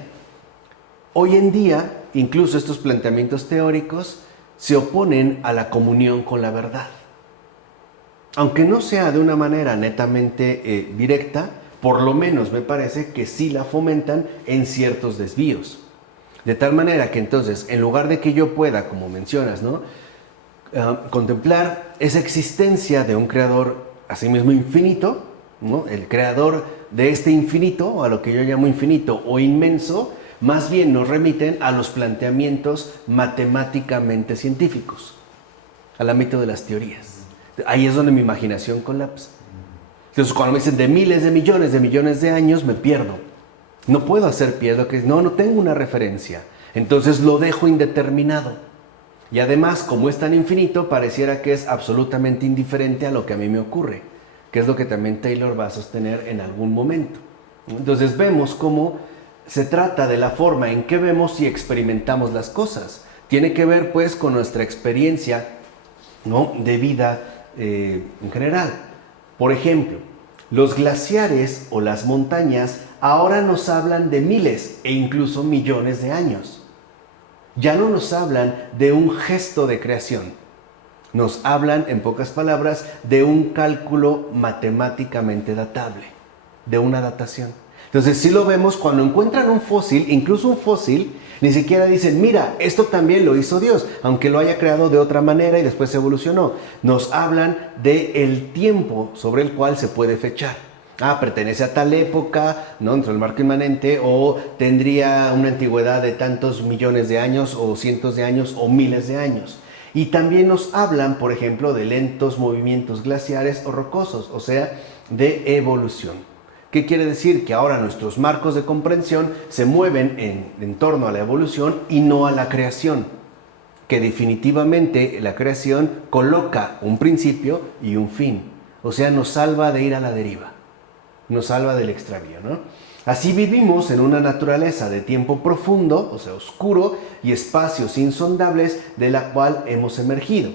Hoy en día, incluso estos planteamientos teóricos se oponen a la comunión con la verdad. Aunque no sea de una manera netamente directa, por lo menos me parece que sí la fomentan en ciertos desvíos. De tal manera que entonces, en lugar de que yo pueda, como mencionas, ¿no?, contemplar esa existencia de un creador asimismo infinito, ¿no?, el creador de este infinito, a lo que yo llamo infinito o inmenso, más bien nos remiten a los planteamientos matemáticamente científicos, al ámbito de las teorías. Ahí es donde mi imaginación colapsa. Entonces, cuando me dicen de miles de millones de años, me pierdo. No puedo hacer no tengo una referencia. Entonces lo dejo indeterminado. Y además, como es tan infinito, pareciera que es absolutamente indiferente a lo que a mí me ocurre, que es lo que también Taylor va a sostener en algún momento. Entonces vemos cómo se trata de la forma en que vemos y experimentamos las cosas. Tiene que ver pues con nuestra experiencia, ¿no?, de vida en general. Por ejemplo, los glaciares o las montañas ahora nos hablan de miles e incluso millones de años. Ya no nos hablan de un gesto de creación. Nos hablan, en pocas palabras, de un cálculo matemáticamente datable, de una datación. Entonces, si lo vemos cuando encuentran un fósil, incluso un fósil, ni siquiera dicen, mira, esto también lo hizo Dios, aunque lo haya creado de otra manera y después evolucionó. Nos hablan del tiempo sobre el cual se puede fechar. Pertenece a tal época, ¿no?, dentro del marco inmanente, o tendría una antigüedad de tantos millones de años, o cientos de años, o miles de años. Y también nos hablan, por ejemplo, de lentos movimientos glaciares o rocosos, o sea, de evolución. ¿Qué quiere decir? Que ahora nuestros marcos de comprensión se mueven en torno a la evolución y no a la creación. Que definitivamente la creación coloca un principio y un fin. O sea, nos salva de ir a la deriva. Nos salva del extravío, ¿no? Así vivimos en una naturaleza de tiempo profundo, o sea, oscuro, y espacios insondables de la cual hemos emergido.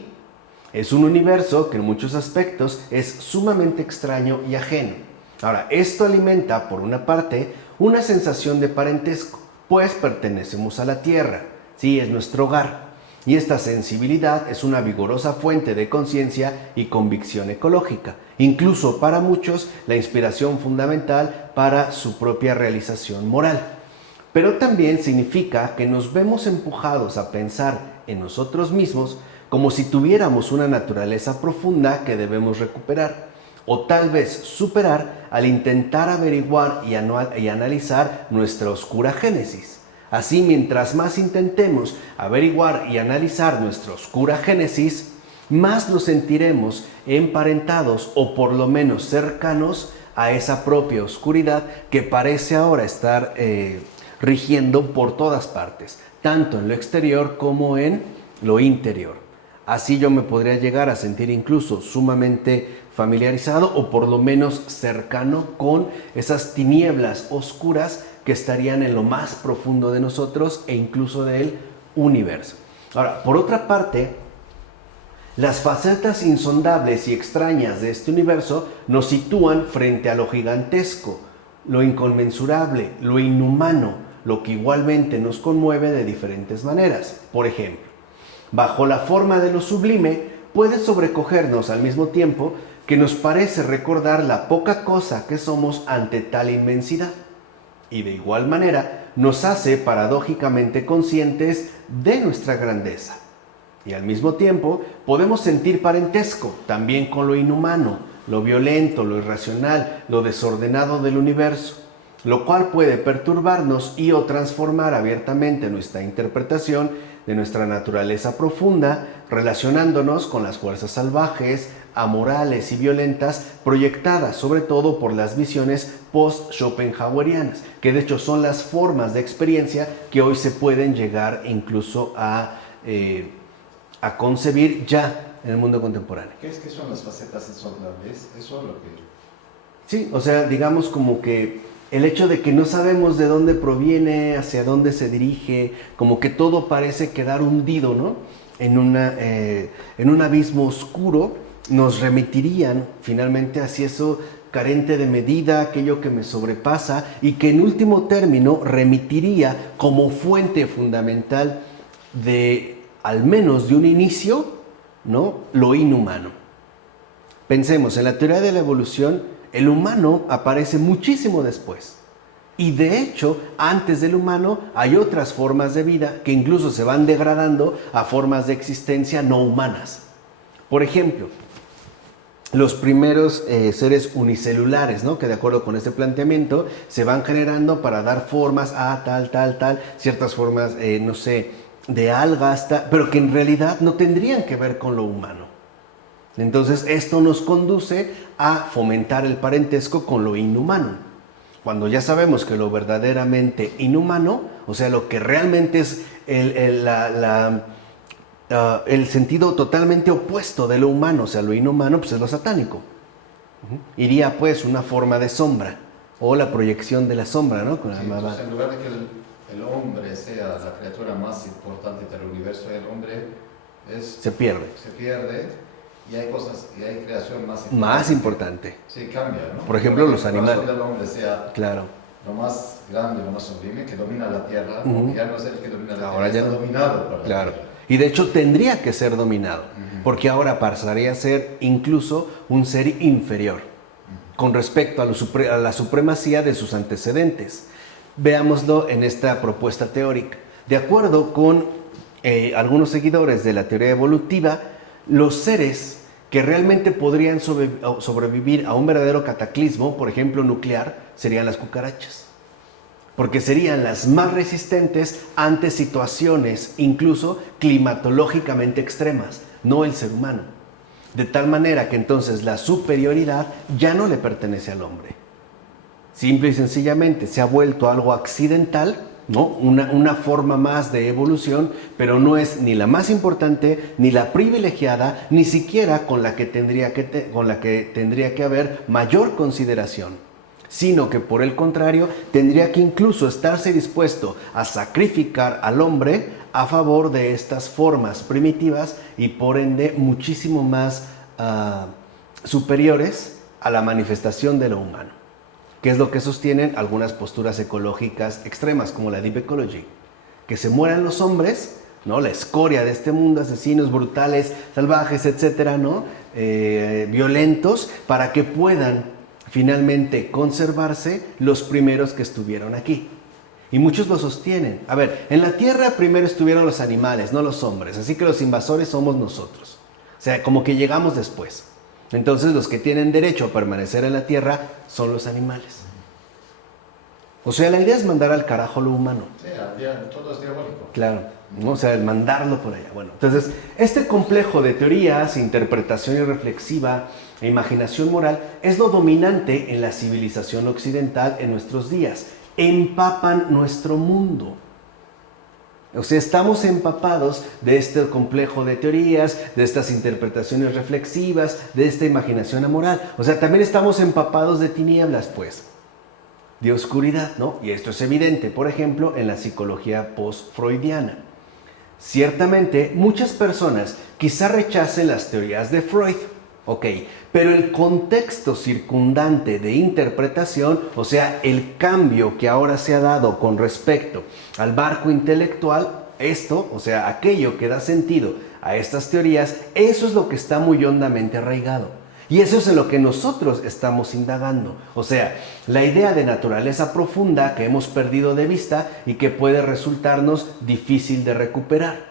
Es un universo que en muchos aspectos es sumamente extraño y ajeno. Ahora, esto alimenta, por una parte, una sensación de parentesco, pues pertenecemos a la Tierra, sí, es nuestro hogar. Y esta sensibilidad es una vigorosa fuente de conciencia y convicción ecológica, incluso para muchos la inspiración fundamental para su propia realización moral. Pero también significa que nos vemos empujados a pensar en nosotros mismos como si tuviéramos una naturaleza profunda que debemos recuperar, o tal vez superar al intentar averiguar y analizar nuestra oscura génesis. Así, mientras más intentemos averiguar y analizar nuestra oscura génesis, más nos sentiremos emparentados o por lo menos cercanos a esa propia oscuridad que parece ahora estar rigiendo por todas partes, tanto en lo exterior como en lo interior. Así yo me podría llegar a sentir incluso sumamente familiarizado o por lo menos cercano con esas tinieblas oscuras que estarían en lo más profundo de nosotros e incluso del universo. Ahora, por otra parte, Las facetas insondables y extrañas de este universo nos sitúan frente a lo gigantesco, lo inconmensurable, lo inhumano, lo que igualmente nos conmueve de diferentes maneras. Por ejemplo, bajo la forma de lo sublime, puede sobrecogernos al mismo tiempo que nos parece recordar la poca cosa que somos ante tal inmensidad. Y de igual manera, nos hace paradójicamente conscientes de nuestra grandeza. Y al mismo tiempo, podemos sentir parentesco también con lo inhumano, lo violento, lo irracional, lo desordenado del universo, lo cual puede perturbarnos y o transformar abiertamente nuestra interpretación de nuestra naturaleza profunda, relacionándonos con las fuerzas salvajes, amorales y violentas proyectadas sobre todo por las visiones post-schopenhauerianas, que de hecho son las formas de experiencia que hoy se pueden llegar incluso a concebir ya en el mundo contemporáneo. ¿Qué son las facetas insondables? Eso es lo que... Sí, o sea, digamos como que el hecho de que no sabemos de dónde proviene, hacia dónde se dirige, como que todo parece quedar hundido, ¿no? En un abismo oscuro, nos remitirían finalmente hacia eso carente de medida, aquello que me sobrepasa y que en último término remitiría como fuente fundamental de, al menos de un inicio, ¿no?, lo inhumano. Pensemos, en la teoría de la evolución, el humano aparece muchísimo después. Y de hecho, antes del humano hay otras formas de vida que incluso se van degradando a formas de existencia no humanas. Por ejemplo, los primeros seres unicelulares, ¿no?, que de acuerdo con este planteamiento se van generando para dar formas a tal, ciertas formas, no sé, de algas, pero que en realidad no tendrían que ver con lo humano. Entonces esto nos conduce a fomentar el parentesco con lo inhumano. Cuando ya sabemos que lo verdaderamente inhumano, o sea, lo que realmente es el sentido totalmente opuesto de lo humano, o sea, lo inhumano, pues es lo satánico. Iría pues una forma de sombra, o la proyección de la sombra, ¿no? Sí, entonces, en lugar de que el hombre sea la criatura más importante del universo, el hombre se pierde y hay cosas, y hay creación más importante. Sí, cambia, ¿no? Por ejemplo, los animales. El hombre sea claro, lo más grande, lo más sublime, que domina la tierra, porque ya no es el que domina la ahora tierra, ya está dominado por la claro. tierra. Y de hecho tendría que ser dominado, porque ahora pasaría a ser incluso un ser inferior con respecto a la supremacía de sus antecedentes. Veámoslo en esta propuesta teórica. De acuerdo con algunos seguidores de la teoría evolutiva, los seres que realmente podrían sobrevivir a un verdadero cataclismo, por ejemplo nuclear, serían las cucarachas. Porque serían las más resistentes ante situaciones incluso climatológicamente extremas, no el ser humano. De tal manera que entonces la superioridad ya no le pertenece al hombre. Simple y sencillamente se ha vuelto algo accidental, ¿no? Una forma más de evolución, pero no es ni la más importante, ni la privilegiada, ni siquiera con la que tendría que haber mayor consideración, sino que por el contrario tendría que incluso estarse dispuesto a sacrificar al hombre a favor de estas formas primitivas y por ende muchísimo más superiores a la manifestación de lo humano, que es lo que sostienen algunas posturas ecológicas extremas como la Deep Ecology, que se mueran los hombres, ¿no?, la escoria de este mundo, asesinos brutales, salvajes, etcétera, ¿no?, violentos, para que puedan finalmente conservarse los primeros que estuvieron aquí. Y muchos lo sostienen. A ver, en la Tierra primero estuvieron los animales, no los hombres, así que los invasores somos nosotros. O sea, como que llegamos después. Entonces los que tienen derecho a permanecer en la Tierra son los animales. O sea, la idea es mandar al carajo lo humano. Sí, todo es diabólico. Claro, ¿no? O sea, el mandarlo por allá. Bueno, entonces, este complejo de teorías, interpretación irreflexiva e imaginación moral es lo dominante en la civilización occidental en nuestros días. Empapan nuestro mundo. O sea, estamos empapados de este complejo de teorías, de estas interpretaciones reflexivas, de esta imaginación amoral. O sea, también estamos empapados de tinieblas, pues, de oscuridad, ¿no? Y esto es evidente, por ejemplo, en la psicología post-freudiana. Ciertamente, muchas personas quizá rechacen las teorías de Freud, ok, pero el contexto circundante de interpretación, o sea, el cambio que ahora se ha dado con respecto al marco intelectual, esto, o sea, aquello que da sentido a estas teorías, eso es lo que está muy hondamente arraigado. Y eso es en lo que nosotros estamos indagando. O sea, la idea de naturaleza profunda que hemos perdido de vista y que puede resultarnos difícil de recuperar.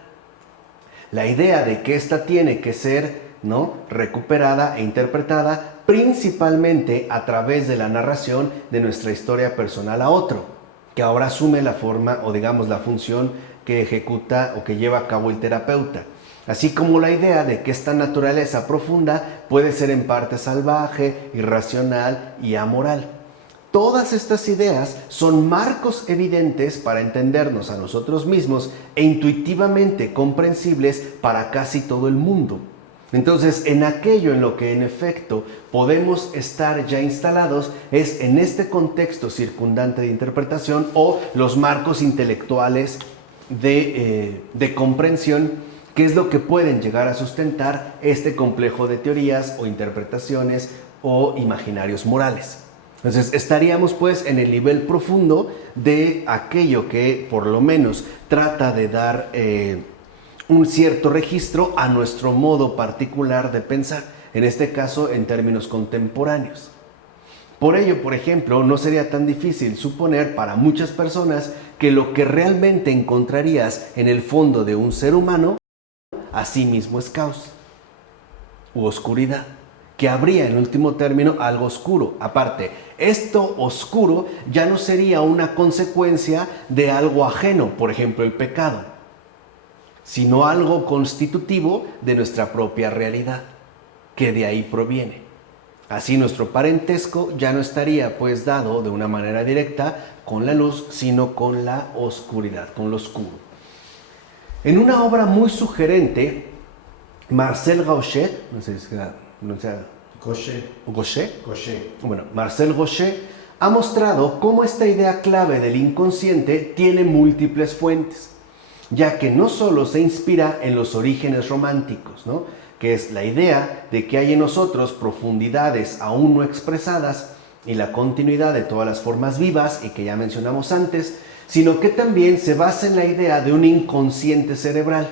La idea de que ésta tiene que ser, ¿no?, recuperada e interpretada principalmente a través de la narración de nuestra historia personal a otro, que ahora asume la forma o digamos la función que ejecuta o que lleva a cabo el terapeuta. Así como la idea de que esta naturaleza profunda puede ser en parte salvaje, irracional y amoral. Todas estas ideas son marcos evidentes para entendernos a nosotros mismos e intuitivamente comprensibles para casi todo el mundo. Entonces, en aquello en lo que en efecto podemos estar ya instalados es en este contexto circundante de interpretación o los marcos intelectuales de comprensión, que es lo que pueden llegar a sustentar este complejo de teorías o interpretaciones o imaginarios morales. Entonces estaríamos pues en el nivel profundo de aquello que por lo menos trata de dar un cierto registro a nuestro modo particular de pensar, en este caso en términos contemporáneos. Por ello, por ejemplo, no sería tan difícil suponer para muchas personas que lo que realmente encontrarías en el fondo de un ser humano asimismo es caos u oscuridad, que habría en último término algo oscuro. Aparte, esto oscuro ya no sería una consecuencia de algo ajeno, por ejemplo el pecado, sino algo constitutivo de nuestra propia realidad, que de ahí proviene. Así nuestro parentesco ya no estaría pues dado de una manera directa con la luz, sino con la oscuridad, con lo oscuro. En una obra muy sugerente, Marcel Gauchet, no sé si Marcel Gauchet ha mostrado cómo esta idea clave del inconsciente tiene múltiples fuentes, ya que no solo se inspira en los orígenes románticos, ¿no?, que es la idea de que hay en nosotros profundidades aún no expresadas y la continuidad de todas las formas vivas y que ya mencionamos antes, sino que también se basa en la idea de un inconsciente cerebral.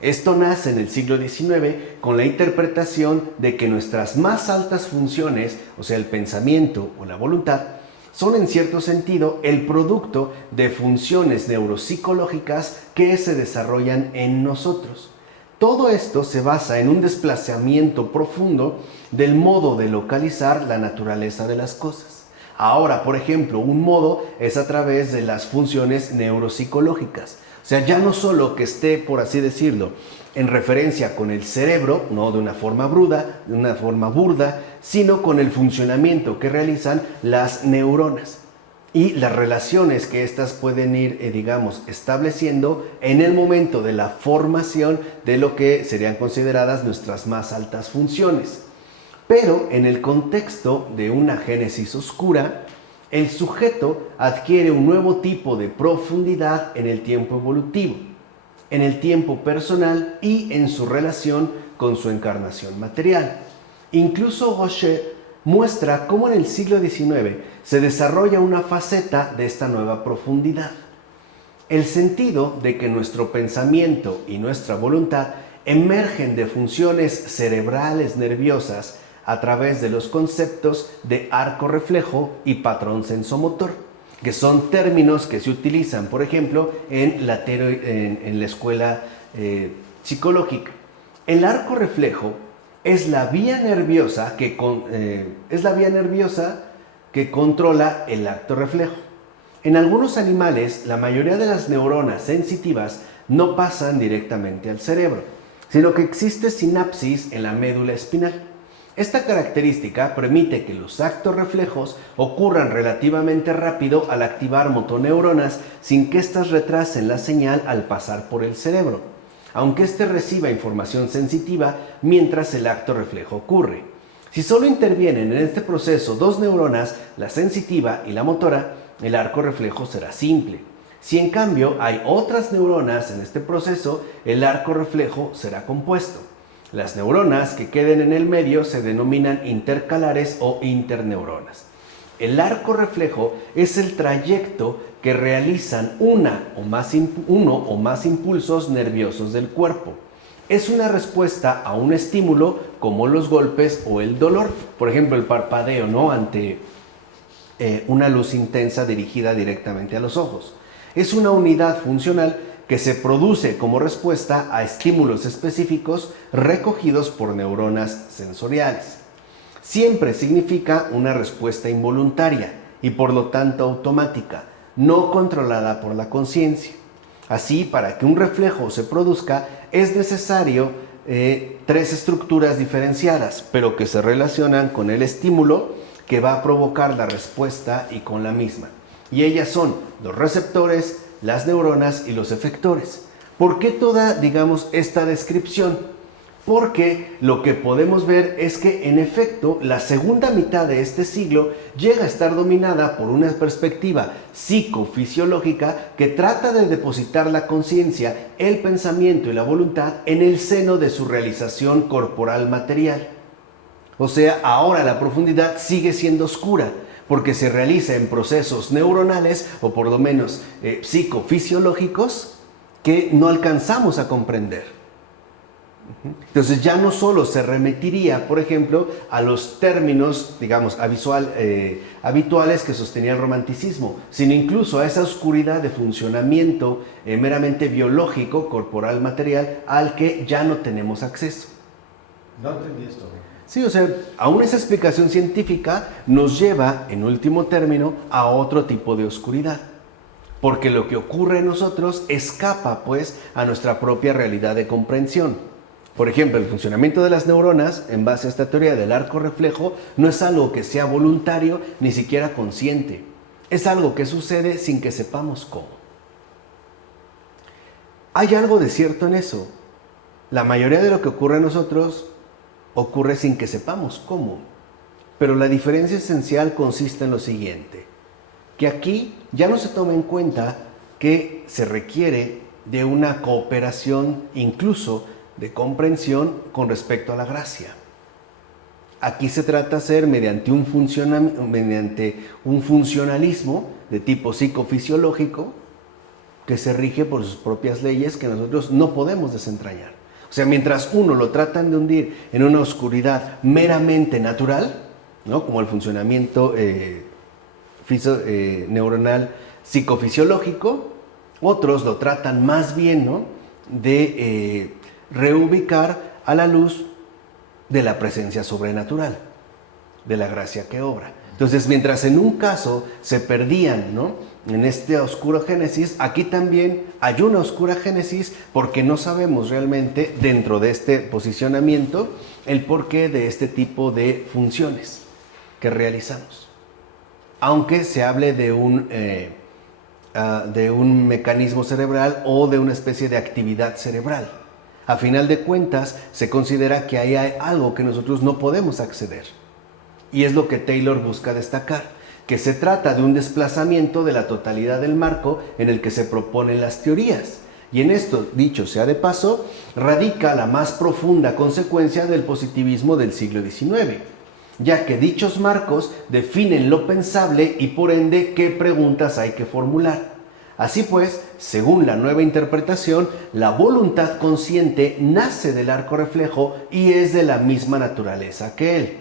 Esto nace en el siglo XIX con la interpretación de que nuestras más altas funciones, o sea, el pensamiento o la voluntad, son en cierto sentido el producto de funciones neuropsicológicas que se desarrollan en nosotros. Todo esto se basa en un desplazamiento profundo del modo de localizar la naturaleza de las cosas. Ahora, por ejemplo, un modo es a través de las funciones neuropsicológicas. O sea, ya no solo que esté, por así decirlo, en referencia con el cerebro, no de una forma burda, sino con el funcionamiento que realizan las neuronas y las relaciones que éstas pueden ir, estableciendo en el momento de la formación de lo que serían consideradas nuestras más altas funciones. Pero en el contexto de una génesis oscura, el sujeto adquiere un nuevo tipo de profundidad en el tiempo evolutivo, en el tiempo personal y en su relación con su encarnación material. Incluso Gauchet muestra cómo en el siglo XIX se desarrolla una faceta de esta nueva profundidad. El sentido de que nuestro pensamiento y nuestra voluntad emergen de funciones cerebrales nerviosas a través de los conceptos de arco reflejo y patrón sensomotor, que son términos que se utilizan, por ejemplo, en la escuela psicológica. El arco reflejo es la vía nerviosa que controla el acto reflejo. En algunos animales, la mayoría de las neuronas sensitivas no pasan directamente al cerebro, sino que existe sinapsis en la médula espinal. Esta característica permite que los actos reflejos ocurran relativamente rápido al activar motoneuronas sin que éstas retrasen la señal al pasar por el cerebro, aunque éste reciba información sensitiva mientras el acto reflejo ocurre. Si solo intervienen en este proceso dos neuronas, la sensitiva y la motora, el arco reflejo será simple. Si en cambio hay otras neuronas en este proceso, el arco reflejo será compuesto. Las neuronas que queden en el medio se denominan intercalares o interneuronas. El arco reflejo es el trayecto que realizan uno o más impulsos nerviosos del cuerpo. Es una respuesta a un estímulo como los golpes o el dolor. Por ejemplo, el parpadeo, ¿no? Ante una luz intensa dirigida directamente a los ojos. Es una unidad funcional que se produce como respuesta a estímulos específicos recogidos por neuronas sensoriales. Siempre significa una respuesta involuntaria y por lo tanto automática, no controlada por la conciencia. Así, para que un reflejo se produzca, es necesario tres estructuras diferenciadas, pero que se relacionan con el estímulo que va a provocar la respuesta y con la misma. Y ellas son los receptores, las neuronas y los efectores. ¿Por qué toda, digamos, esta descripción? Porque lo que podemos ver es que, en efecto, la segunda mitad de este siglo llega a estar dominada por una perspectiva psicofisiológica que trata de depositar la conciencia, el pensamiento y la voluntad en el seno de su realización corporal material. O sea, ahora la profundidad sigue siendo oscura, porque se realiza en procesos neuronales, o por lo menos psicofisiológicos, que no alcanzamos a comprender. Entonces ya no solo se remitiría, por ejemplo, a los términos, digamos, habituales que sostenía el romanticismo, sino incluso a esa oscuridad de funcionamiento meramente biológico, corporal, material, al que ya no tenemos acceso. No entendí esto. Sí, o sea, aún esa explicación científica nos lleva, en último término, a otro tipo de oscuridad. Porque lo que ocurre en nosotros escapa, pues, a nuestra propia realidad de comprensión. Por ejemplo, el funcionamiento de las neuronas, en base a esta teoría del arco reflejo, no es algo que sea voluntario, ni siquiera consciente. Es algo que sucede sin que sepamos cómo. Hay algo de cierto en eso. La mayoría de lo que ocurre en nosotros ocurre sin que sepamos cómo. Pero la diferencia esencial consiste en lo siguiente, que aquí ya no se toma en cuenta que se requiere de una cooperación, incluso de comprensión con respecto a la gracia. Aquí se trata de hacer mediante un funcionalismo de tipo psicofisiológico que se rige por sus propias leyes que nosotros no podemos desentrañar. O sea, mientras uno lo tratan de hundir en una oscuridad meramente natural, ¿no? Como el funcionamiento neuronal psicofisiológico, otros lo tratan más bien, ¿no? de reubicar a la luz de la presencia sobrenatural, de la gracia que obra. Entonces, mientras en un caso se perdían, ¿no? en este oscuro génesis, aquí también hay una oscura génesis porque no sabemos realmente, dentro de este posicionamiento, el porqué de este tipo de funciones que realizamos. Aunque se hable de un mecanismo cerebral o de una especie de actividad cerebral. A final de cuentas, se considera que ahí hay algo que nosotros no podemos acceder. Y es lo que Taylor busca destacar, que se trata de un desplazamiento de la totalidad del marco en el que se proponen las teorías. Y en esto, dicho sea de paso, radica la más profunda consecuencia del positivismo del siglo XIX, ya que dichos marcos definen lo pensable y por ende qué preguntas hay que formular. Así pues, según la nueva interpretación, la voluntad consciente nace del arco reflejo y es de la misma naturaleza que él.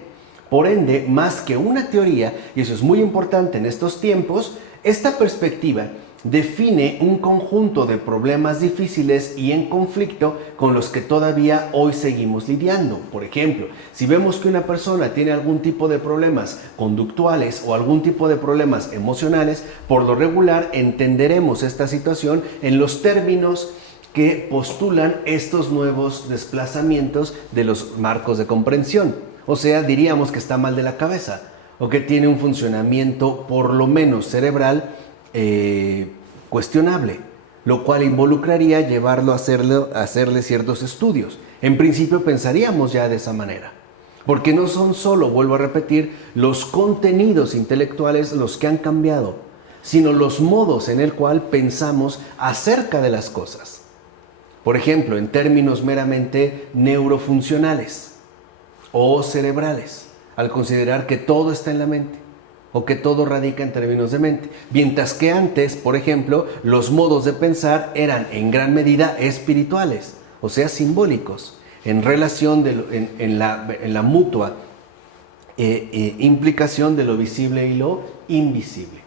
Por ende, más que una teoría, y eso es muy importante en estos tiempos, esta perspectiva define un conjunto de problemas difíciles y en conflicto con los que todavía hoy seguimos lidiando. Por ejemplo, si vemos que una persona tiene algún tipo de problemas conductuales o algún tipo de problemas emocionales, por lo regular entenderemos esta situación en los términos que postulan estos nuevos desplazamientos de los marcos de comprensión. O sea, diríamos que está mal de la cabeza o que tiene un funcionamiento por lo menos cerebral cuestionable, lo cual involucraría llevarlo a hacerle ciertos estudios. En principio pensaríamos ya de esa manera, porque no son solo, vuelvo a repetir, los contenidos intelectuales los que han cambiado, sino los modos en el cual pensamos acerca de las cosas. Por ejemplo, en términos meramente neurofuncionales o cerebrales, al considerar que todo está en la mente o que todo radica en términos de mente. Mientras que antes, por ejemplo, los modos de pensar eran en gran medida espirituales, o sea, simbólicos, en relación en la mutua implicación de lo visible y lo invisible.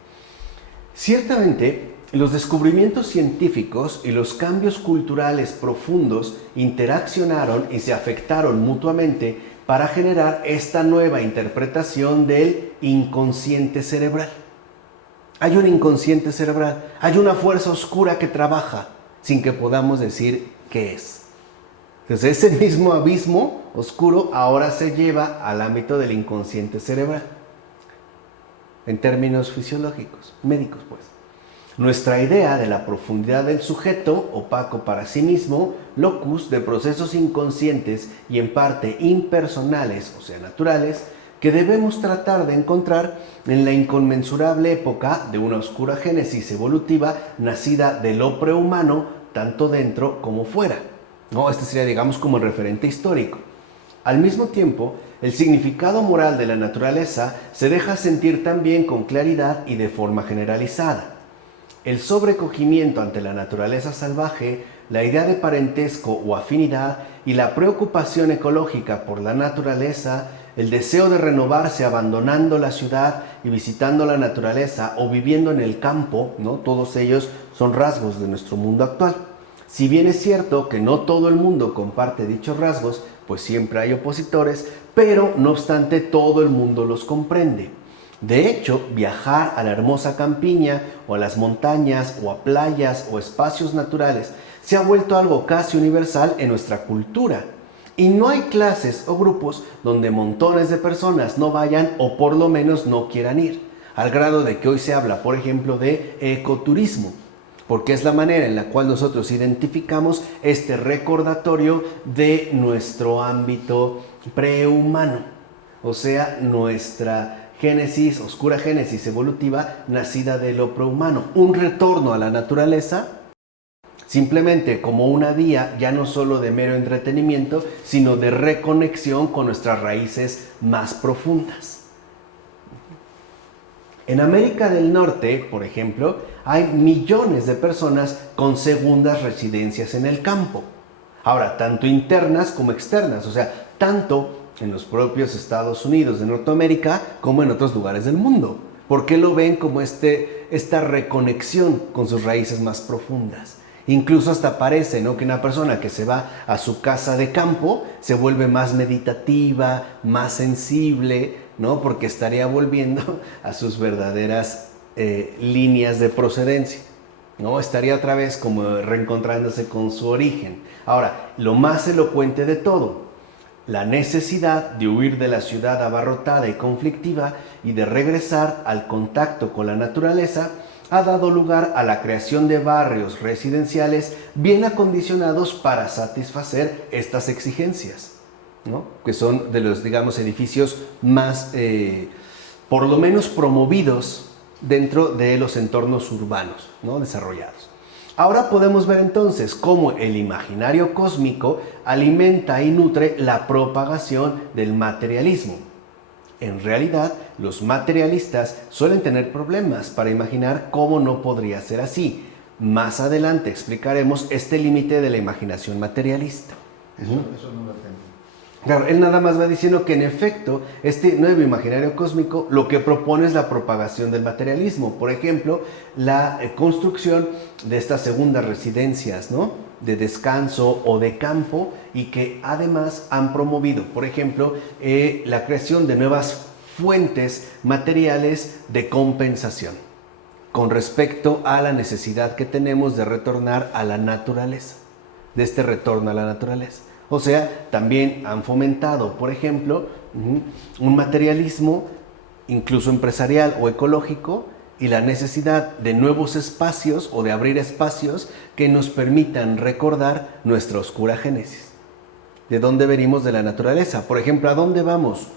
Ciertamente, los descubrimientos científicos y los cambios culturales profundos interaccionaron y se afectaron mutuamente para generar esta nueva interpretación del inconsciente cerebral. Hay un inconsciente cerebral, hay una fuerza oscura que trabaja sin que podamos decir qué es. Entonces ese mismo abismo oscuro ahora se lleva al ámbito del inconsciente cerebral, en términos fisiológicos, médicos pues. Nuestra idea de la profundidad del sujeto, opaco para sí mismo, locus de procesos inconscientes y en parte impersonales, o sea, naturales, que debemos tratar de encontrar en la inconmensurable época de una oscura génesis evolutiva nacida de lo prehumano, tanto dentro como fuera. ¿No? Este sería, digamos, como el referente histórico. Al mismo tiempo, el significado moral de la naturaleza se deja sentir también con claridad y de forma generalizada. El sobrecogimiento ante la naturaleza salvaje, la idea de parentesco o afinidad y la preocupación ecológica por la naturaleza, el deseo de renovarse abandonando la ciudad y visitando la naturaleza o viviendo en el campo, ¿no? Todos ellos son rasgos de nuestro mundo actual. Si bien es cierto que no todo el mundo comparte dichos rasgos, pues siempre hay opositores, pero no obstante todo el mundo los comprende. De hecho, viajar a la hermosa campiña o a las montañas o a playas o espacios naturales se ha vuelto algo casi universal en nuestra cultura. Y no hay clases o grupos donde montones de personas no vayan o por lo menos no quieran ir, al grado de que hoy se habla, por ejemplo, de ecoturismo, porque es la manera en la cual nosotros identificamos este recordatorio de nuestro ámbito prehumano, o sea, nuestra génesis, oscura génesis evolutiva nacida de lo prehumano, un retorno a la naturaleza, simplemente como una vía ya no solo de mero entretenimiento, sino de reconexión con nuestras raíces más profundas. En América del Norte, por ejemplo, hay millones de personas con segundas residencias en el campo. Ahora, tanto internas como externas, o sea, tanto en los propios Estados Unidos de Norteamérica como en otros lugares del mundo. ¿Por qué lo ven como esta reconexión con sus raíces más profundas? Incluso hasta parece, ¿no?, que una persona que se va a su casa de campo se vuelve más meditativa, más sensible, ¿no?, porque estaría volviendo a sus verdaderas líneas de procedencia, ¿no? Estaría otra vez como reencontrándose con su origen. Ahora, lo más elocuente de todo, la necesidad de huir de la ciudad abarrotada y conflictiva y de regresar al contacto con la naturaleza ha dado lugar a la creación de barrios residenciales bien acondicionados para satisfacer estas exigencias, ¿no?, que son de los, digamos, edificios más, por lo menos promovidos dentro de los entornos urbanos, ¿no?, desarrollados. Ahora podemos ver entonces cómo el imaginario cósmico alimenta y nutre la propagación del materialismo. En realidad, los materialistas suelen tener problemas para imaginar cómo no podría ser así. Más adelante explicaremos este límite de la imaginación materialista. Eso no lo entiendo. Claro, él nada más va diciendo que en efecto, este nuevo imaginario cósmico lo que propone es la propagación del materialismo. Por ejemplo, la construcción de estas segundas residencias, ¿no?, de descanso o de campo, y que además han promovido, por ejemplo, la creación de nuevas fuentes materiales de compensación con respecto a la necesidad que tenemos de retornar a la naturaleza, de este retorno a la naturaleza. O sea, también han fomentado, por ejemplo, un materialismo incluso empresarial o ecológico y la necesidad de nuevos espacios o de abrir espacios que nos permitan recordar nuestra oscura génesis. ¿De dónde venimos? De la naturaleza. Por ejemplo, ¿a dónde vamos?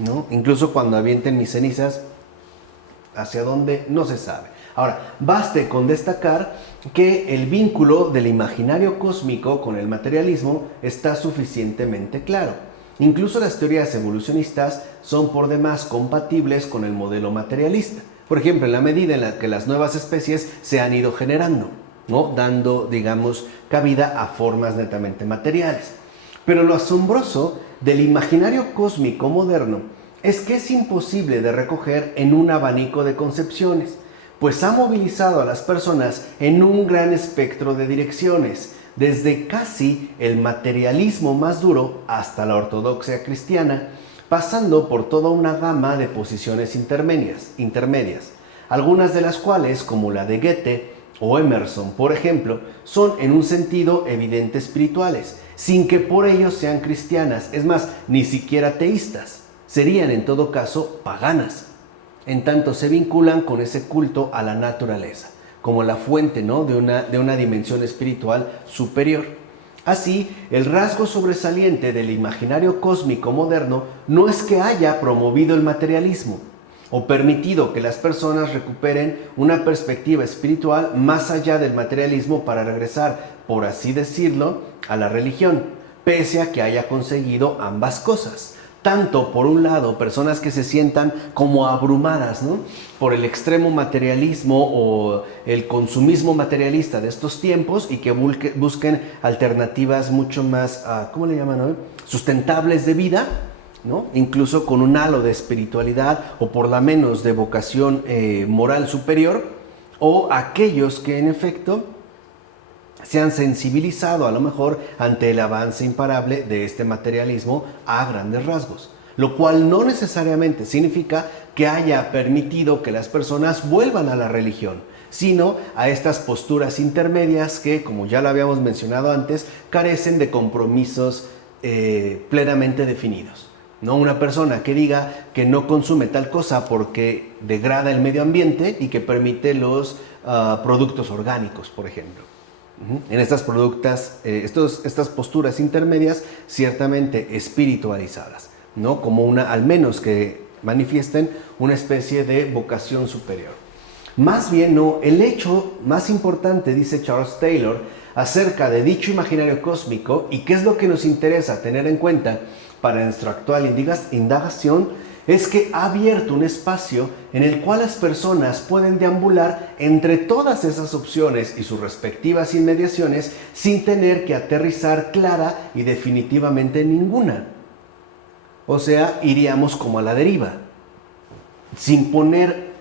¿No? Incluso cuando avienten mis cenizas, ¿Hacia dónde? No se sabe. Ahora, baste con destacar que el vínculo del imaginario cósmico con el materialismo está suficientemente claro. Incluso las teorías evolucionistas son por demás compatibles con el modelo materialista. Por ejemplo, en la medida en la que las nuevas especies se han ido generando, ¿no? Dando, digamos, cabida a formas netamente materiales. Pero lo asombroso del imaginario cósmico moderno es que es imposible de recoger en un abanico de concepciones, pues ha movilizado a las personas en un gran espectro de direcciones, desde casi el materialismo más duro hasta la ortodoxia cristiana, pasando por toda una gama de posiciones intermedias, algunas de las cuales, como la de Goethe o Emerson, por ejemplo, son en un sentido evidente espirituales, sin que por ello sean cristianas, es más, ni siquiera teístas, serían en todo caso paganas, en tanto se vinculan con ese culto a la naturaleza, como la fuente, ¿no?, de una dimensión espiritual superior. Así, el rasgo sobresaliente del imaginario cósmico moderno no es que haya promovido el materialismo o permitido que las personas recuperen una perspectiva espiritual más allá del materialismo para regresar, por así decirlo, a la religión, pese a que haya conseguido ambas cosas. Tanto, por un lado, personas que se sientan como abrumadas, ¿no?, por el extremo materialismo o el consumismo materialista de estos tiempos y que busquen alternativas mucho más, ¿cómo le llaman hoy?, sustentables de vida, ¿no?, incluso con un halo de espiritualidad o por lo menos de vocación moral superior, o aquellos que en efecto se han sensibilizado a lo mejor ante el avance imparable de este materialismo a grandes rasgos, lo cual no necesariamente significa que haya permitido que las personas vuelvan a la religión, sino a estas posturas intermedias que, como ya lo habíamos mencionado antes, carecen de compromisos plenamente definidos. No una persona que diga que no consume tal cosa porque degrada el medio ambiente y que permite los productos orgánicos, por ejemplo. En estas estas posturas intermedias ciertamente espiritualizadas, ¿no?, como al menos que manifiesten una especie de vocación superior. Más bien, no, el hecho más importante, dice Charles Taylor, acerca de dicho imaginario cósmico y qué es lo que nos interesa tener en cuenta para nuestra actual indagación, es que ha abierto un espacio en el cual las personas pueden deambular entre todas esas opciones y sus respectivas inmediaciones sin tener que aterrizar clara y definitivamente en ninguna. O sea, iríamos como a la deriva, sin poner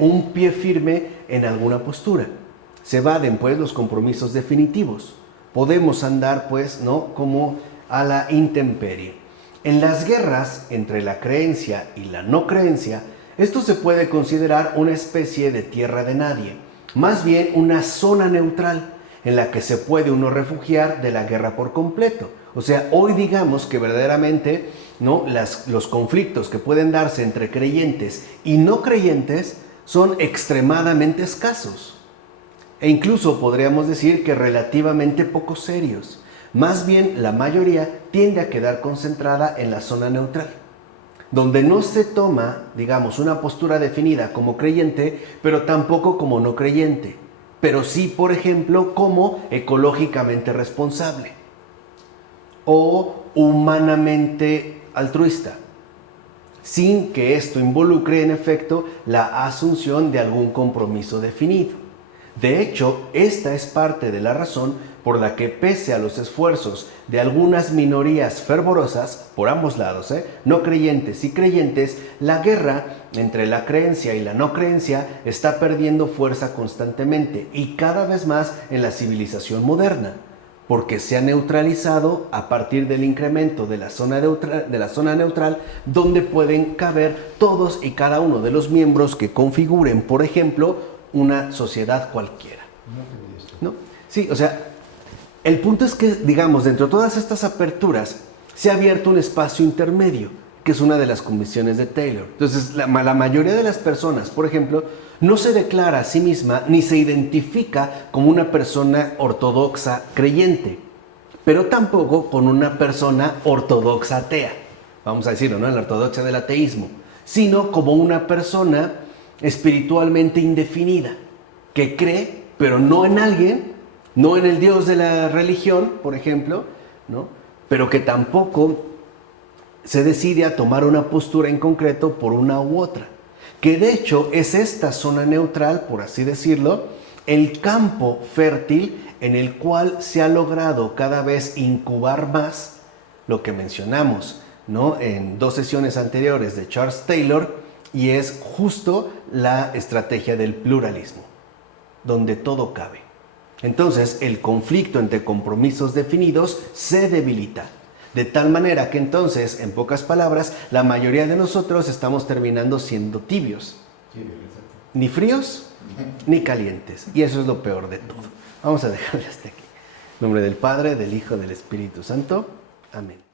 un pie firme en alguna postura. Se evaden pues los compromisos definitivos. Podemos andar pues, ¿no?, como a la intemperie. En las guerras entre la creencia y la no creencia, esto se puede considerar una especie de tierra de nadie, más bien una zona neutral en la que se puede uno refugiar de la guerra por completo. O sea, hoy digamos que verdaderamente, ¿no?, los conflictos que pueden darse entre creyentes y no creyentes son extremadamente escasos e incluso podríamos decir que relativamente poco serios. Más bien, la mayoría tiende a quedar concentrada en la zona neutral, donde no se toma, digamos, una postura definida como creyente, pero tampoco como no creyente, pero sí, por ejemplo, como ecológicamente responsable o humanamente altruista, sin que esto involucre, en efecto, la asunción de algún compromiso definido. De hecho, esta es parte de la razón por la que, pese a los esfuerzos de algunas minorías fervorosas, por ambos lados, no creyentes y creyentes, la guerra entre la creencia y la no creencia está perdiendo fuerza constantemente y cada vez más en la civilización moderna, porque se ha neutralizado a partir del incremento de la zona neutral, donde pueden caber todos y cada uno de los miembros que configuren, por ejemplo, una sociedad cualquiera. ¿No? Sí, o sea, el punto es que, digamos, dentro de todas estas aperturas se ha abierto un espacio intermedio, que es una de las convicciones de Taylor. Entonces, la mayoría de las personas, por ejemplo, no se declara a sí misma ni se identifica como una persona ortodoxa creyente, pero tampoco con una persona ortodoxa atea, vamos a decirlo, ¿no?, en la ortodoxia del ateísmo, sino como una persona espiritualmente indefinida, que cree, pero no en alguien, no en el Dios de la religión, por ejemplo, ¿no? Pero que tampoco se decide a tomar una postura en concreto por una u otra. Que de hecho es esta zona neutral, por así decirlo, el campo fértil en el cual se ha logrado cada vez incubar más lo que mencionamos, ¿no?, en 2 sesiones anteriores de Charles Taylor, y es justo la estrategia del pluralismo, donde todo cabe. Entonces, el conflicto entre compromisos definidos se debilita, de tal manera que entonces, en pocas palabras, la mayoría de nosotros estamos terminando siendo tibios, ni fríos ni calientes, y eso es lo peor de todo. Vamos a dejarle hasta aquí. En nombre del Padre, del Hijo, del Espíritu Santo. Amén.